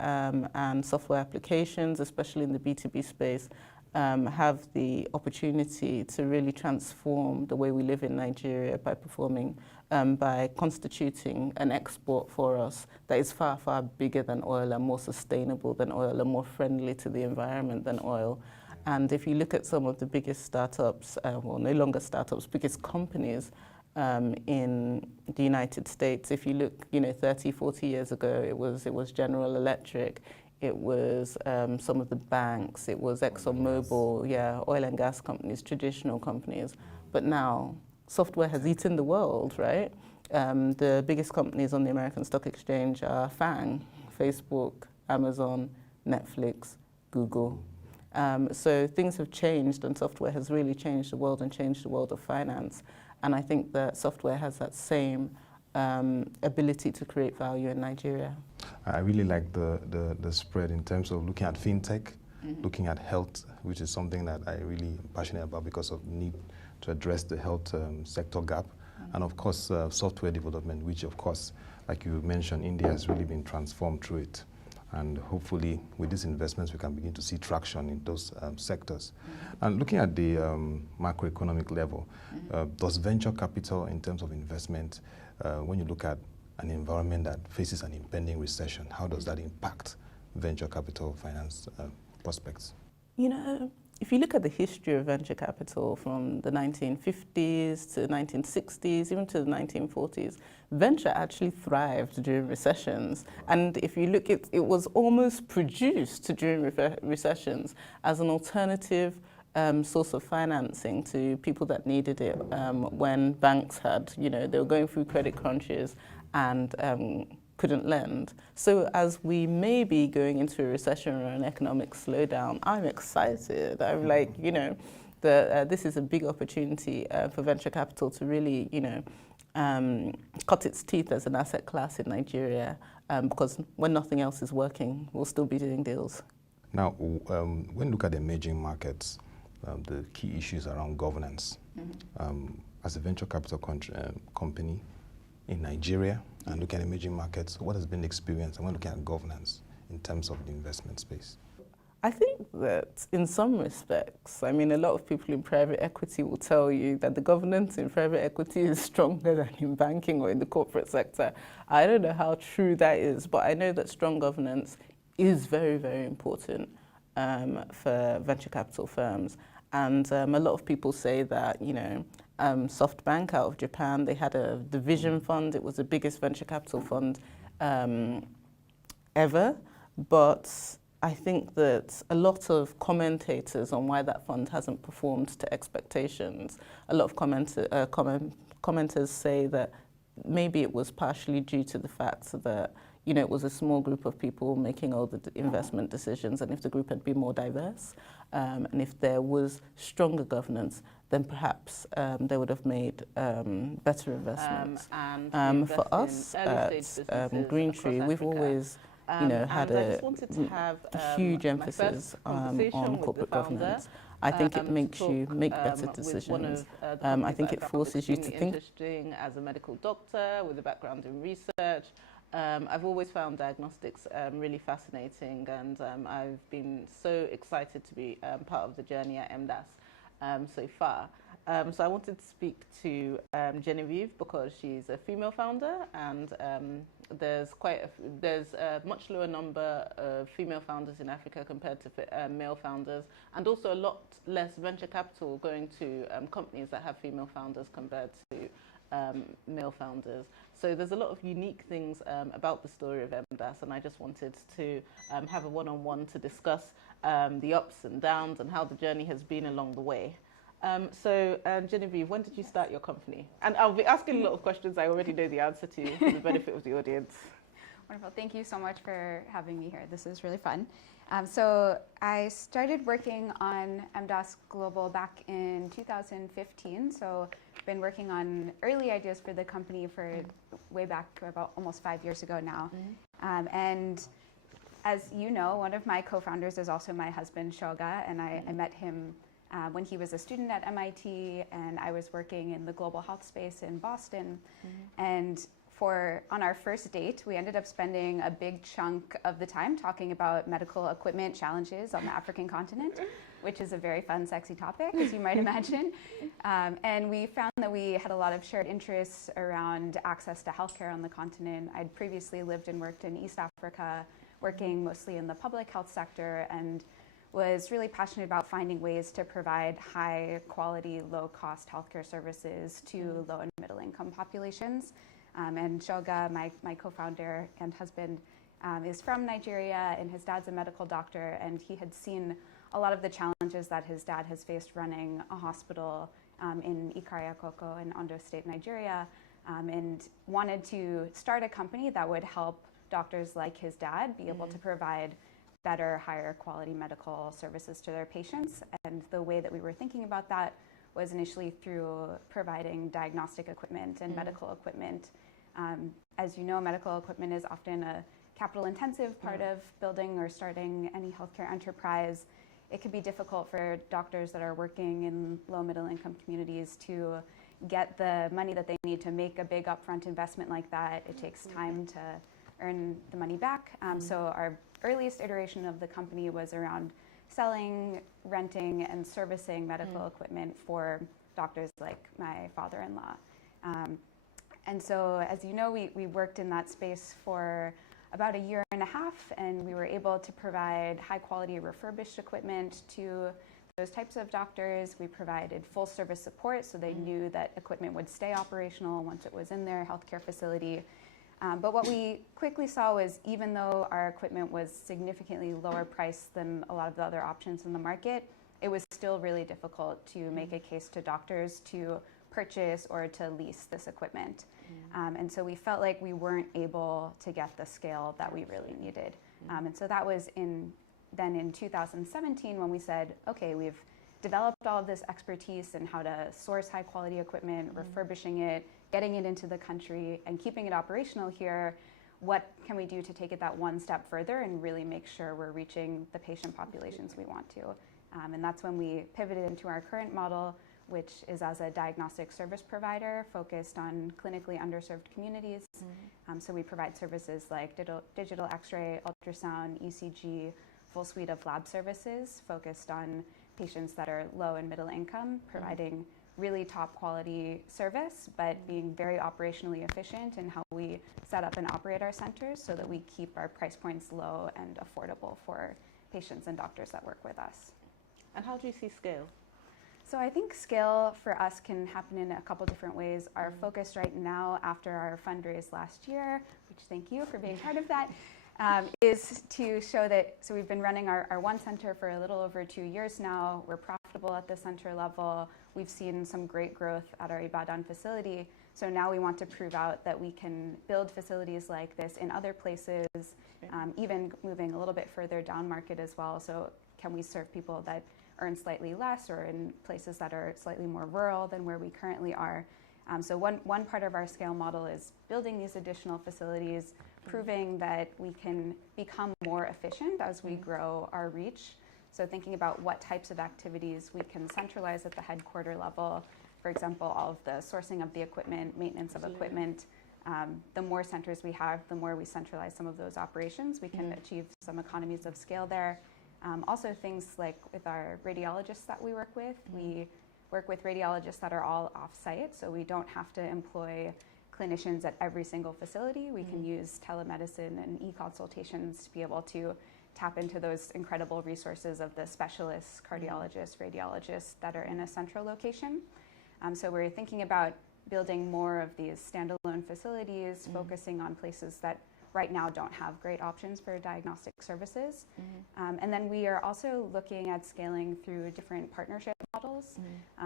and software applications, especially in the B2B space, have the opportunity to really transform the way we live in Nigeria by constituting an export for us that is far, far bigger than oil and more sustainable than oil and more friendly to the environment than oil. And if you look at some of the biggest startups, well, no longer startups, biggest companies in the United States, if you look, you know, 30, 40 years ago, it was General Electric, it was some of the banks, it was ExxonMobil, yeah, oil and gas companies, traditional companies. But now, software has eaten the world, right? The biggest companies on the American Stock Exchange are FANG, Facebook, Amazon, Netflix, Google. So things have changed, and software has really changed the world and changed the world of finance. And I think that software has that same ability to create value in Nigeria. I really like the spread in terms of looking at fintech, looking at health, which is something that I really am passionate about because of the need to address the health sector gap. And of course, software development, which of course, like you mentioned, India has really been transformed through it. And hopefully, with these investments, we can begin to see traction in those sectors. And looking at the macroeconomic level, does venture capital, in terms of investment, when you look at an environment that faces an impending recession, how does that impact venture capital finance prospects? You know, if you look at the history of venture capital from the 1950s to the 1960s, even to the 1940s, venture actually thrived during recessions. And if you look at it, was almost produced during recessions as an alternative source of financing to people that needed it when banks had, you know, they were going through credit crunches and couldn't lend. So as we may be going into a recession or an economic slowdown, I'm excited. I'm like, you know, this is a big opportunity for venture capital to really, you know, cut its teeth as an asset class in Nigeria, because when nothing else is working, we'll still be doing deals. Now, when you look at emerging markets, the key issues around governance. As a venture capital company in Nigeria, and look at emerging markets, what has been the experience? I want to look at governance in terms of the investment space. I think that in some respects, I mean, a lot of people in private equity will tell you that the governance in private equity is stronger than in banking or in the corporate sector. I don't know how true that is, but I know that strong governance is very, very important for venture capital firms. And a lot of people say that, you know, SoftBank out of Japan, they had the Vision Fund. It was the biggest venture capital fund ever. But I think that a lot of commentators on why that fund hasn't performed to expectations, a lot of commenters say that maybe it was partially due to the fact that, you know, it was a small group of people making all the investment decisions, and if the group had been more diverse, and if there was stronger governance, then perhaps they would have made better investments. For us at Greentree, we've always, you know, had a huge emphasis on corporate governance. I think it to makes you talk, make better with decisions. one of, the I companies think that it I found forces you to extremely think. interesting as a medical doctor with a background in research. I've always found diagnostics really fascinating, and I've been so excited to be part of the journey at MDAS so far. So I wanted to speak to Genevieve because she's a female founder, and there's a much lower number of female founders in Africa compared to male founders, and also a lot less venture capital going to companies that have female founders compared to male founders. So there's a lot of unique things about the story of MDAS, and I just wanted to have a one-on-one to discuss the ups and downs and how the journey has been along the way. So Genevieve, when did you start your company? And I'll be asking a lot of questions I already know the answer to for the benefit of the audience. Wonderful. Thank you so much for having me here. This is really fun. So I started working on MDAS Global back in 2015. So I've been working on early ideas for the company for way back about almost 5 years ago now. And as you know, one of my co-founders is also my husband, Shoga, and I met him when he was a student at MIT, and I was working in the global health space in Boston. And on our first date, we ended up spending a big chunk of the time talking about medical equipment challenges on the African continent, which is a very fun, sexy topic, as you might imagine. And we found that we had a lot of shared interests around access to healthcare on the continent. I'd previously lived and worked in East Africa, working mostly in the public health sector, and was really passionate about finding ways to provide high quality, low cost healthcare services to low and middle income populations. And Shoga, my co-founder and husband, is from Nigeria, and his dad's a medical doctor, and he had seen a lot of the challenges that his dad has faced running a hospital in Ikariakoko in Ondo State, Nigeria, and wanted to start a company that would help doctors like his dad be able to provide better, higher quality medical services to their patients. And the way that we were thinking about that was initially through providing diagnostic equipment and medical equipment. As you know, medical equipment is often a capital intensive part of building or starting any healthcare enterprise. It can be difficult for doctors that are working in low middle income communities to get the money that they need to make a big upfront investment like that. It takes time to earn the money back. So our earliest iteration of the company was around selling, renting, and servicing medical equipment for doctors like my father-in-law. And so, as you know, we worked in that space for about a year and a half, and we were able to provide high-quality refurbished equipment to those types of doctors. We provided full service support, so they knew that equipment would stay operational once it was in their healthcare facility. But what we quickly saw was, even though our equipment was significantly lower priced than a lot of the other options in the market, it was still really difficult to make a case to doctors to purchase or to lease this equipment. And so we felt like we weren't able to get the scale that we really needed. And so that was in 2017 when we said, okay, we've developed all of this expertise in how to source high quality equipment, refurbishing it, getting it into the country, and keeping it operational here. What can we do to take it that one step further and really make sure we're reaching the patient populations we want to? And that's when we pivoted into our current model, which is as a diagnostic service provider focused on clinically underserved communities. So we provide services like digital X-ray, ultrasound, ECG, full suite of lab services focused on patients that are low and middle income, providing really top quality service, but being very operationally efficient in how we set up and operate our centers so that we keep our price points low and affordable for patients and doctors that work with us. And how do you see scale? So I think scale for us can happen in a couple different ways. Our focus right now, after our fundraise last year, which thank you for being part of that, is to show that, so we've been running our one center for a little over 2 years now. We're profitable at the center level. We've seen some great growth at our Ibadan facility. So now we want to prove out that we can build facilities like this in other places, even moving a little bit further down market as well. So can we serve people that earn slightly less or in places that are slightly more rural than where we currently are? So one part of our scale model is building these additional facilities, proving that we can become more efficient as we grow our reach. So thinking about what types of activities we can centralize at the headquarter level. For example, all of the sourcing of the equipment, maintenance of equipment. The more centers we have, the more we centralize some of those operations, we can achieve some economies of scale there. Also things like with our radiologists that we work with, we work with radiologists that are all off-site, so we don't have to employ clinicians at every single facility. We can use telemedicine and e-consultations to be able to tap into those incredible resources of the specialists, cardiologists, radiologists that are in a central location. So we're thinking about building more of these standalone facilities, focusing on places that right now don't have great options for diagnostic services. And then we are also looking at scaling through different partnership models.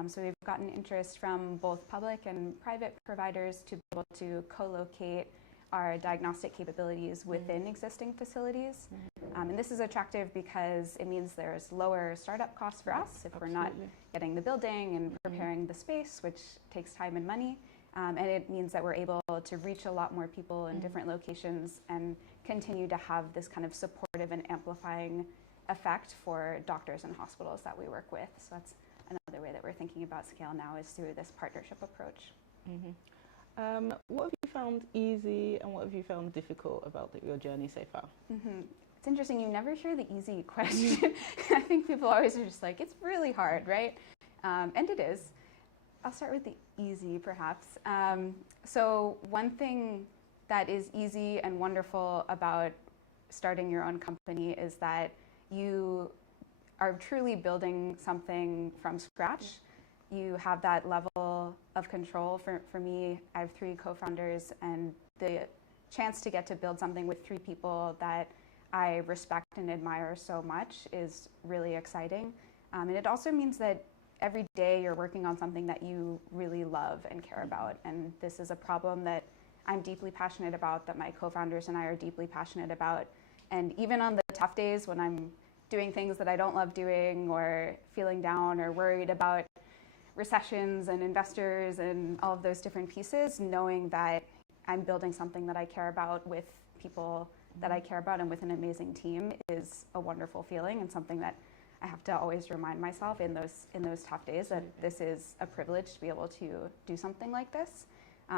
So we've gotten interest from both public and private providers to be able to co-locate our diagnostic capabilities within existing facilities. And this is attractive because it means there's lower startup costs for us if we're not getting the building and preparing the space, which takes time and money. And it means that we're able to reach a lot more people in different locations and continue to have this kind of supportive and amplifying effect for doctors and hospitals that we work with. So that's another way that we're thinking about scale now, is through this partnership approach. What have you found easy and what have you found difficult about your journey so far? It's interesting, you never hear the easy question. I think people always are just like, it's really hard, right? And it is. I'll start with the easy, perhaps. So one thing that is easy and wonderful about starting your own company is that you are truly building something from scratch. You have that level of control. For me, I have 3 co-founders, and the chance to get to build something with 3 people that I respect and admire so much is really exciting. And it also means that every day you're working on something that you really love and care about. And this is a problem that I'm deeply passionate about, that my co-founders and I are deeply passionate about. And even on the tough days when I'm doing things that I don't love doing, or feeling down or worried about recessions and investors and all of those different pieces, knowing that I'm building something that I care about with people that I care about and with an amazing team is a wonderful feeling, and something that I have to always remind myself in those tough days that this is a privilege to be able to do something like this.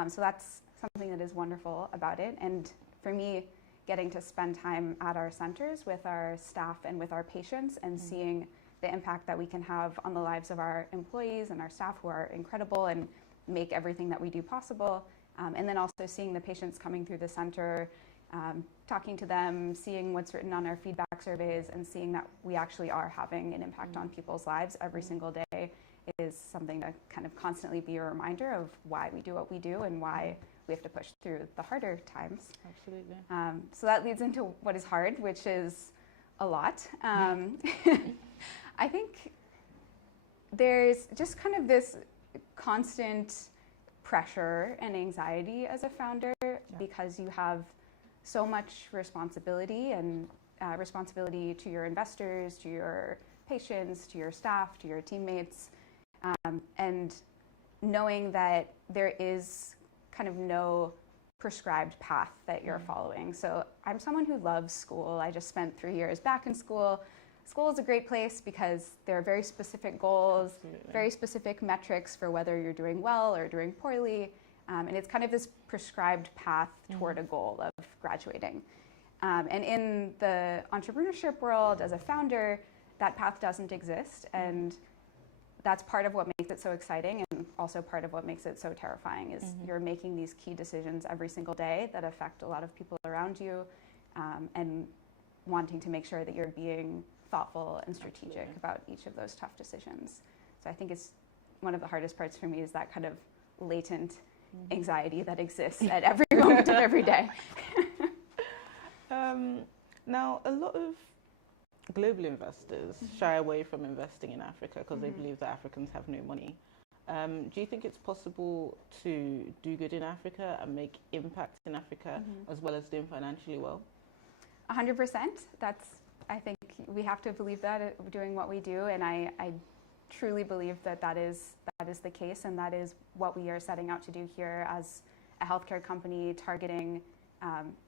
So that's something that is wonderful about it. And for me, getting to spend time at our centers with our staff and with our patients, and seeing the impact that we can have on the lives of our employees and our staff, who are incredible and make everything that we do possible. And then also seeing the patients coming through the center, talking to them, seeing what's written on our feedback surveys, and seeing that we actually are having an impact on people's lives every single day is something to kind of constantly be a reminder of why we do what we do and why we have to push through the harder times. Absolutely. So that leads into what is hard, which is a lot. I think there's just kind of this constant pressure and anxiety as a founder, because you have so much responsibility, and responsibility to your investors, to your patients, to your staff, to your teammates, and knowing that there is kind of no prescribed path that you're following. So I'm someone who loves school. I just spent 3 years back in school. School is a great place because there are very specific goals, very specific metrics for whether you're doing well or doing poorly. And it's kind of this prescribed path toward a goal of graduating. And in the entrepreneurship world, as a founder, that path doesn't exist. And that's part of what makes it so exciting, and also part of what makes it so terrifying, is you're making these key decisions every single day that affect a lot of people around you, and wanting to make sure that you're being thoughtful and strategic about each of those tough decisions. So I think it's one of the hardest parts for me, is that kind of latent anxiety that exists at every moment of every day. Now, a lot of global investors shy away from investing in Africa because they believe that Africans have no money. Do you think it's possible to do good in Africa and make impact in Africa as well as doing financially well? 100%. I think we have to believe that doing what we do, and I truly believe that is the case, and that is what we are setting out to do here as a healthcare company, targeting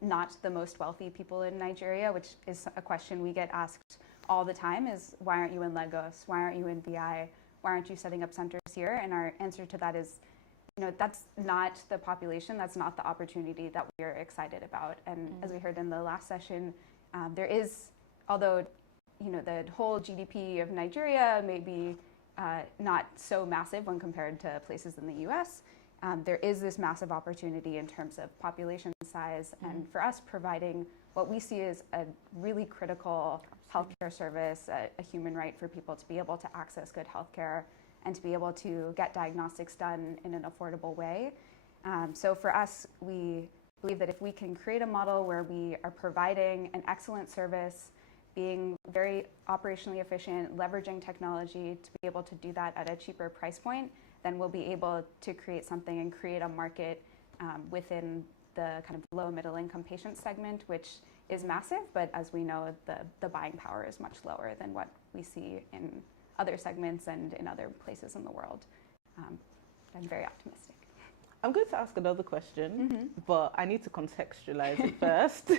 not the most wealthy people in Nigeria, which is a question we get asked all the time is, why aren't you in Lagos? Why aren't you in VI? Why aren't you setting up centers here? And our answer to that is, that's not the population, that's not the opportunity that we're excited about. And as we heard in the last session, there is, although the whole GDP of Nigeria may be not so massive when compared to places in the US, there is this massive opportunity in terms of population size, and for us providing what we see as a really critical healthcare service, a human right for people to be able to access good healthcare and to be able to get diagnostics done in an affordable way. So for us, we believe that if we can create a model where we are providing an excellent service, being very operationally efficient, leveraging technology to be able to do that at a cheaper price point, then we'll be able to create something and create a market within the kind of low middle income patient segment, which is massive, but as we know, the buying power is much lower than what we see in other segments and in other places in the world. I'm very optimistic. I'm going to ask another question, but I need to contextualize it first.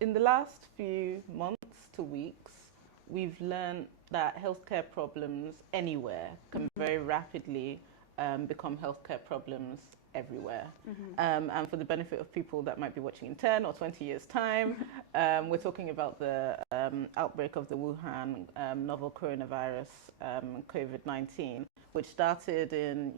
In the last few months to weeks, we've learned that healthcare problems anywhere can very rapidly become healthcare problems everywhere. And for the benefit of people that might be watching in 10 or 20 years' time, we're talking about the outbreak of the Wuhan novel coronavirus, COVID-19, which started in,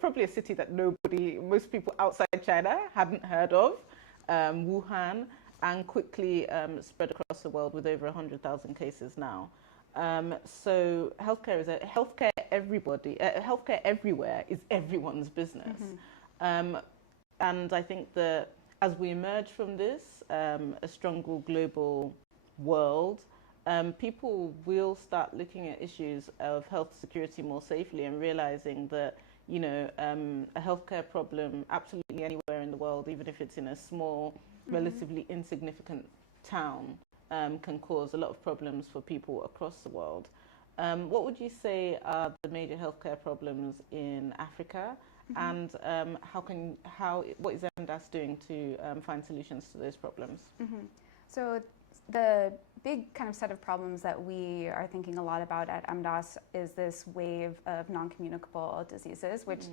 probably a city that most people outside China hadn't heard of, Wuhan, and quickly spread across the world with over 100,000 cases now. So healthcare everywhere is everyone's business. And I think that as we emerge from this, a stronger global world, people will start looking at issues of health security more safely and realizing that, a healthcare problem absolutely anywhere in the world, even if it's in a small, relatively insignificant town, can cause a lot of problems for people across the world. What would you say are the major healthcare problems in Africa, and what is MDAS doing to find solutions to those problems? So the big kind of set of problems that we are thinking a lot about at MDAS is this wave of non-communicable diseases, which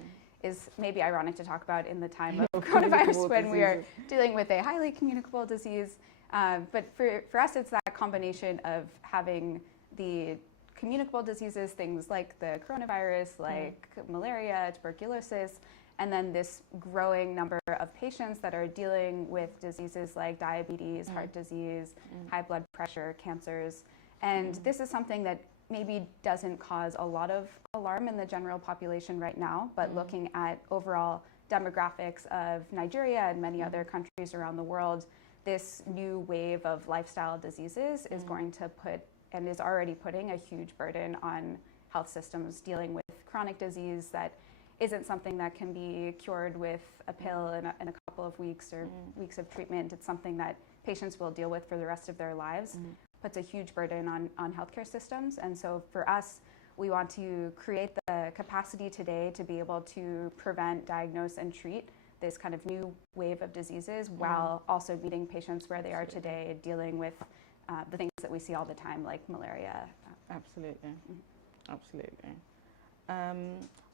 is maybe ironic to talk about in the time of coronavirus when we are dealing with a highly communicable disease. But for us, it's that combination of having the communicable diseases, things like the coronavirus, like malaria, tuberculosis, and then this growing number of patients that are dealing with diseases like diabetes, heart disease, high blood pressure, cancers. And this is something that maybe doesn't cause a lot of alarm in the general population right now, but looking at overall demographics of Nigeria and many other countries around the world, this new wave of lifestyle diseases is going to put, and is already putting, a huge burden on health systems dealing with chronic disease that isn't something that can be cured with a pill in a couple of weeks or weeks of treatment. It's something that patients will deal with for the rest of their lives. Puts a huge burden on healthcare systems. And so for us, we want to create the capacity today to be able to prevent, diagnose, and treat this kind of new wave of diseases while also meeting patients where they are today, dealing with the things that we see all the time, like malaria. Absolutely. Absolutely.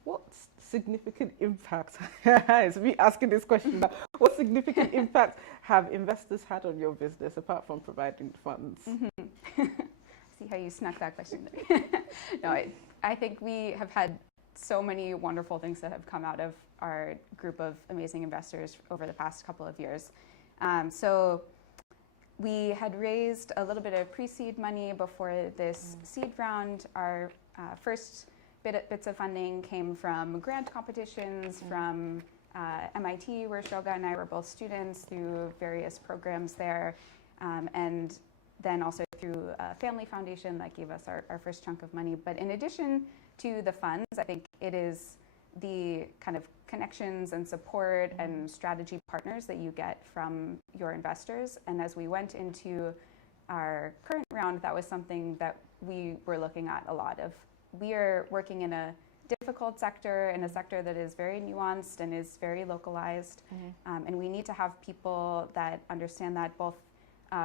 What significant impact, it's me asking this question now, what significant impact have investors had on your business apart from providing funds? See how you snuck that question there. No, I think we have had so many wonderful things that have come out of our group of amazing investors over the past couple of years. So we had raised a little bit of pre-seed money before this seed round. Our first bits of funding came from grant competitions, from MIT, where Shoga and I were both students, through various programs there, and then also through a family foundation that gave us our first chunk of money. But in addition to the funds, I think it is the kind of connections and support and strategy partners that you get from your investors. And as we went into our current round, that was something that we were looking at a lot of. We are working in a difficult sector, in a sector that is very nuanced and is very localized. And we need to have people that understand that, both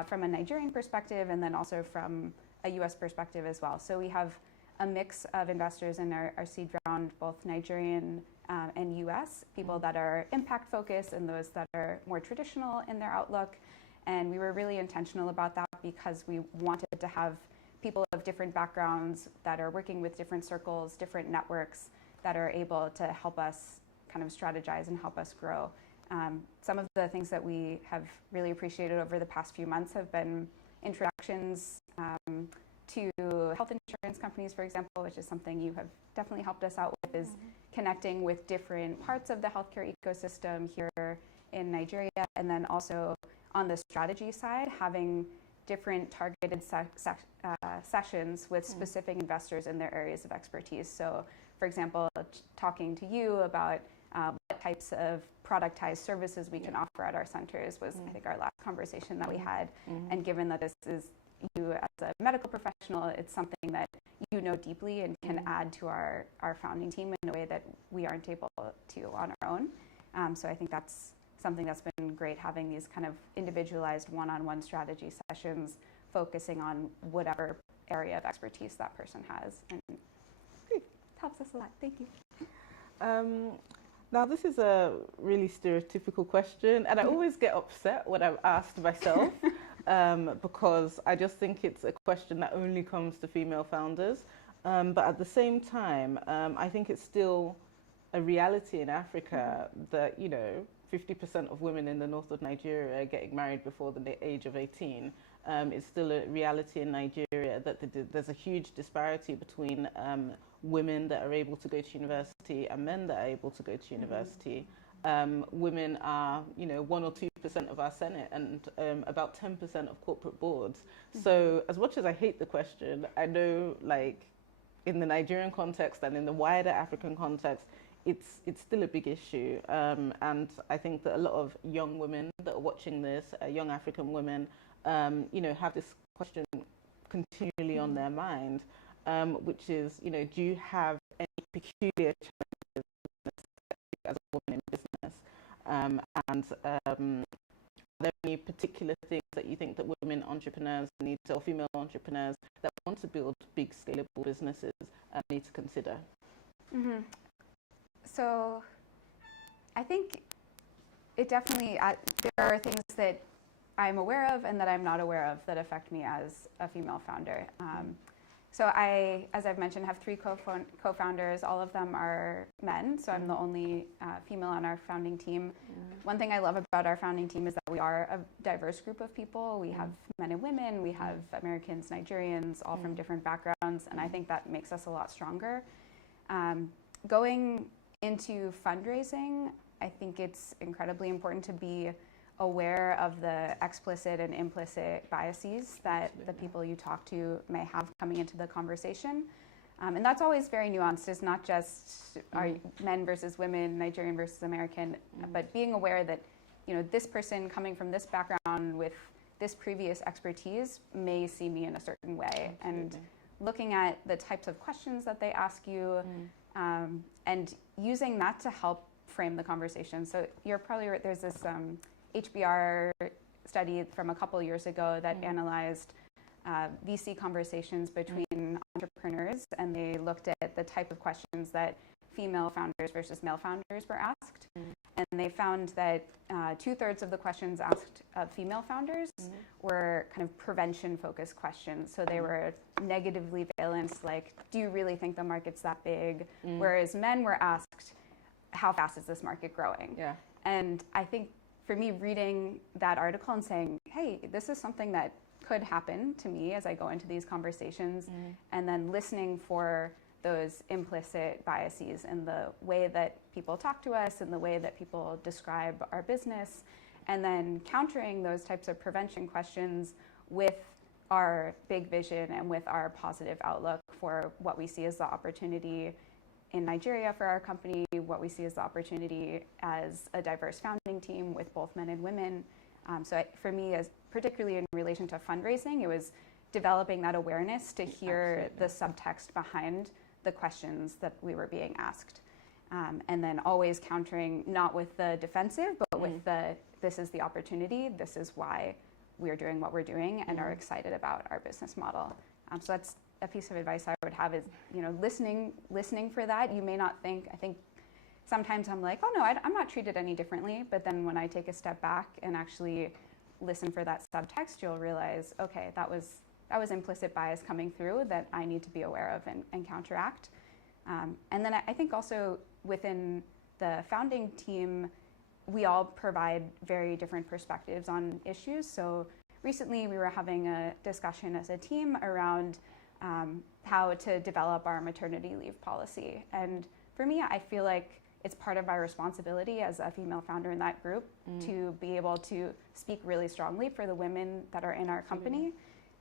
from a Nigerian perspective and then also from a US perspective as well. So we have a mix of investors in our seed round, both Nigerian and US, people that are impact focused and those that are more traditional in their outlook. And we were really intentional about that because we wanted to have people of different backgrounds that are working with different circles, different networks that are able to help us kind of strategize and help us grow. Some of the things that we have really appreciated over the past few months have been introductions to health insurance companies, for example, which is something you have definitely helped us out with, is connecting with different parts of the healthcare ecosystem here in Nigeria, and then also on the strategy side, having different targeted sessions with specific investors in their areas of expertise. So, for example, talking to you about what types of productized services we can offer at our centers was, I think, our last conversation that we had. And given that this is you as a medical professional, it's something that you know deeply and can add to our founding team in a way that we aren't able to on our own. So I think that's something that's been great, having these kind of individualized one-on-one strategy sessions focusing on whatever area of expertise that person has. And it helps us a lot. Thank you. Now, this is a really stereotypical question, and I always get upset when I'm asked myself because I just think it's a question that only comes to female founders. But at the same time, I think it's still a reality in Africa that, 50% of women in the north of Nigeria are getting married before the age of 18. It's still a reality in Nigeria that there's a huge disparity between women that are able to go to university and men that are able to go to university. Women are, 1 or 2% of our Senate and about 10% of corporate boards. So as much as I hate the question, I know, in the Nigerian context and in the wider African context, it's still a big issue. And I think that a lot of young women that are watching this, young African women, have this question continually on their mind, which is, do you have any peculiar challenges as a woman in business? Are there any particular things that you think that women entrepreneurs need to, or female entrepreneurs that want to build big scalable businesses need to consider? So I think it definitely, there are things that I'm aware of and that I'm not aware of that affect me as a female founder. So I, as I've mentioned, have 3 co-founders. All of them are men, so I'm the only female on our founding team. One thing I love about our founding team is that we are a diverse group of people. We have men and women, we have Americans, Nigerians, all from different backgrounds, and I think that makes us a lot stronger. Going into fundraising, I think it's incredibly important to be aware of the explicit and implicit biases that the people you talk to may have coming into the conversation. And that's always very nuanced. It's not just are men versus women, Nigerian versus American, but being aware that, this person coming from this background with this previous expertise may see me in a certain way. And looking at the types of questions that they ask you, and using that to help frame the conversation. So you're probably right, there's this HBR study from a couple years ago that analyzed VC conversations between entrepreneurs, and they looked at the type of questions that female founders versus male founders were asked. And they found that 2/3 of the questions asked of female founders were kind of prevention-focused questions. So they were negatively valenced, like, do you really think the market's that big? Whereas men were asked, how fast is this market growing? And I think for me, reading that article and saying, hey, this is something that could happen to me as I go into these conversations, and then listening for those implicit biases in the way that people talk to us and the way that people describe our business, and then countering those types of prevention questions with our big vision and with our positive outlook for what we see as the opportunity in Nigeria for our company, what we see as the opportunity as a diverse founding team with both men and women. For me, as particularly in relation to fundraising, it was developing that awareness to hear the subtext behind the questions that we were being asked. And then always countering, not with the defensive, but with the, this is the opportunity, this is why we're doing what we're doing and are excited about our business model. So that's a piece of advice I would have is, listening for that. You may not think, I think sometimes I'm like, oh no, I'm not treated any differently. But then when I take a step back and actually listen for that subtext, you'll realize, okay, that was implicit bias coming through that I need to be aware of and counteract. And then I think also within the founding team, we all provide very different perspectives on issues. So recently we were having a discussion as a team around how to develop our maternity leave policy. And for me, I feel like it's part of my responsibility as a female founder in that group to be able to speak really strongly for the women that are in our company.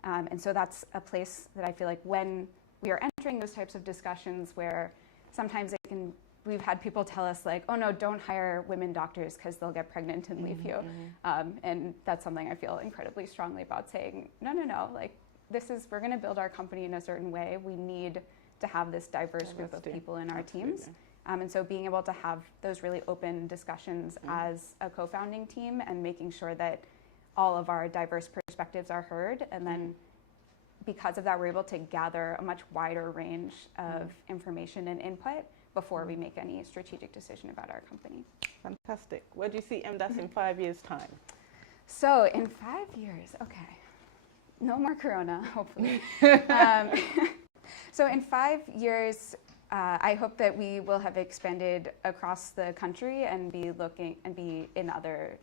And so that's a place that I feel like when we are entering those types of discussions where sometimes we've had people tell us like, oh no, don't hire women doctors because they'll get pregnant and leave you. And that's something I feel incredibly strongly about, saying, no, like we're going to build our company in a certain way. We need to have this diverse group of people in our teams. And so being able to have those really open discussions as a co-founding team and making sure that all of our diverse perspectives are heard. And then because of that, we're able to gather a much wider range of information and input before we make any strategic decision about our company. Fantastic. Where do you see MDAS in 5 years' time? So in 5 years, okay, no more Corona, hopefully. So in 5 years, I hope that we will have expanded across the country and be in other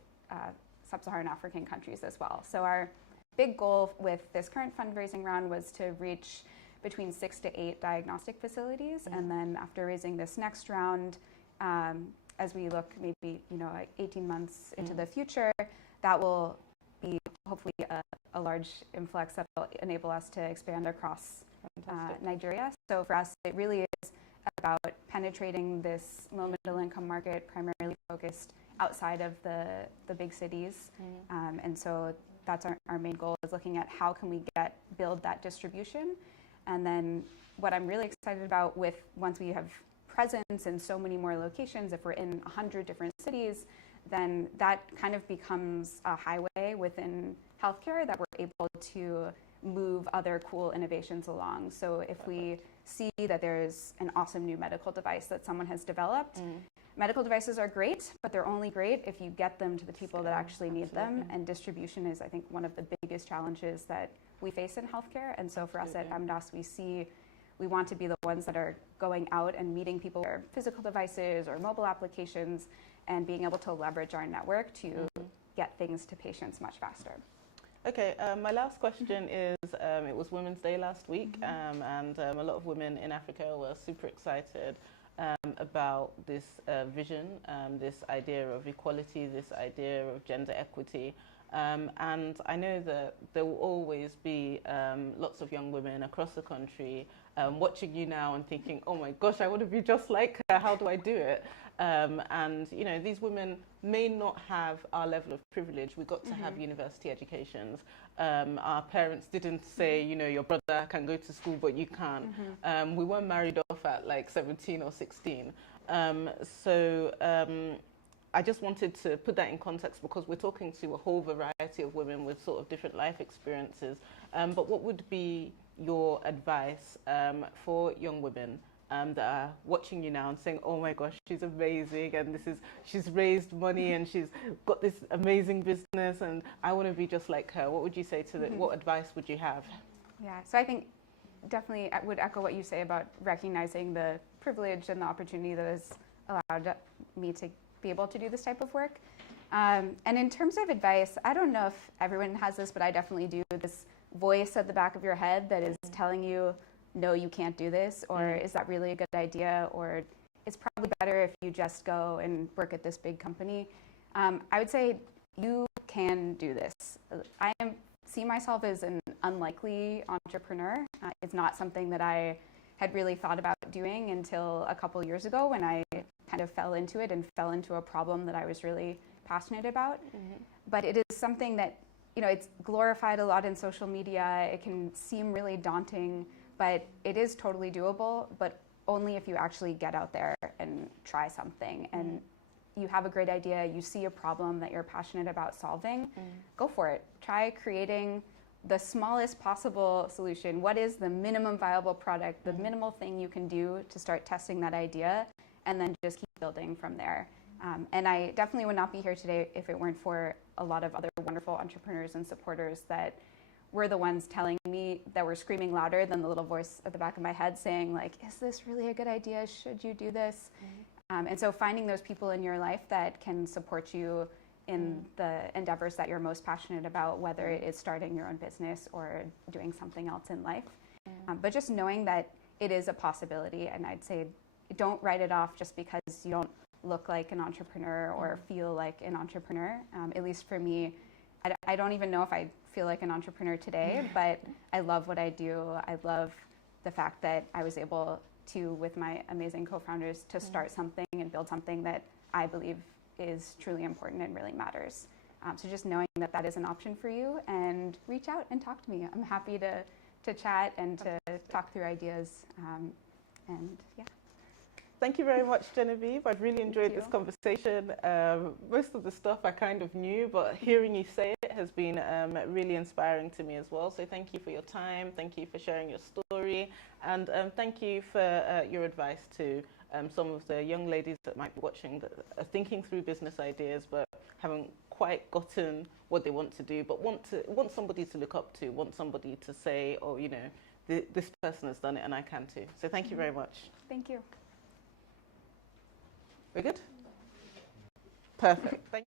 sub-Saharan African countries as well. So our big goal with this current fundraising round was to reach between 6 to 8 diagnostic facilities, and then after raising this next round, as we look maybe 18 months into the future, that will be hopefully a large influx that will enable us to expand across Nigeria. So for us, it really is about penetrating this low middle income market, primarily focused outside of the big cities. And so that's our main goal, is looking at how can we build that distribution. And then what I'm really excited about once we have presence in so many more locations, if we're in 100 different cities, then that kind of becomes a highway within healthcare that we're able to move other cool innovations along. So if we see that there's an awesome new medical device that someone has developed, medical devices are great, but they're only great if you get them to the people that actually need them. And distribution is, I think, one of the biggest challenges that we face in healthcare. And so for us at MDAS, we want to be the ones that are going out and meeting people with physical devices or mobile applications and being able to leverage our network to get things to patients much faster. Okay, my last question is, it was Women's Day last week, and a lot of women in Africa were super excited about this vision, this idea of equality, this idea of gender equity. And I know that there will always be lots of young women across the country watching you now and thinking, oh my gosh, I want to be just like her, how do I do it? And these women may not have our level of privilege. We got to have university educations. Our parents didn't say, your brother can go to school, but you can't. We weren't married off at like 17 or 16. I just wanted to put that in context because we're talking to a whole variety of women with sort of different life experiences. But what would be your advice for young women that are watching you now and saying, oh my gosh, she's amazing, and she's raised money and she's got this amazing business and I want to be just like her? What would you say to them? What advice would you have? Yeah, so I think definitely I would echo what you say about recognizing the privilege and the opportunity that has allowed me to be able to do this type of work. And in terms of advice, I don't know if everyone has this, but I definitely do. This voice at the back of your head that is telling you, no, you can't do this, or is that really a good idea, or it's probably better if you just go and work at this big company. I would say you can do this. I see myself as an unlikely entrepreneur. It's not something that I had really thought about doing until a couple years ago when I kind of fell into it and fell into a problem that I was really passionate about. But it is something that, it's glorified a lot in social media. It can seem really daunting, but it is totally doable, but only if you actually get out there and try something. And, you have a great idea, you see a problem that you're passionate about solving, go for it. Try creating the smallest possible solution. What is the minimum viable product, the minimal thing you can do to start testing that idea, and then just keep building from there. And I definitely would not be here today if it weren't for a lot of other wonderful entrepreneurs and supporters that were the ones telling me, that were screaming louder than the little voice at the back of my head saying, like, is this really a good idea? Should you do this? And so finding those people in your life that can support you in the endeavors that you're most passionate about, whether it is starting your own business or doing something else in life. But just knowing that it is a possibility, and I'd say don't write it off just because you don't look like an entrepreneur or feel like an entrepreneur. At least for me, I don't even know if I feel like an entrepreneur today, but I love what I do. I love the fact that I was able to, with my amazing co-founders, to start something and build something that I believe is truly important and really matters. So just knowing that that is an option for you, and reach out and talk to me. I'm happy to chat and to talk through ideas. And yeah. Thank you very much, Genevieve. I've really enjoyed this conversation. Most of the stuff I kind of knew, but hearing you say it has been really inspiring to me as well. So thank you for your time. Thank you for sharing your story. And thank you for your advice to some of the young ladies that might be watching that are thinking through business ideas but haven't quite gotten what they want to do, but want somebody to look up to, want somebody to say, oh, you know, this person has done it and I can too. So thank you very much. Thank you. We're good? Perfect. Thank you.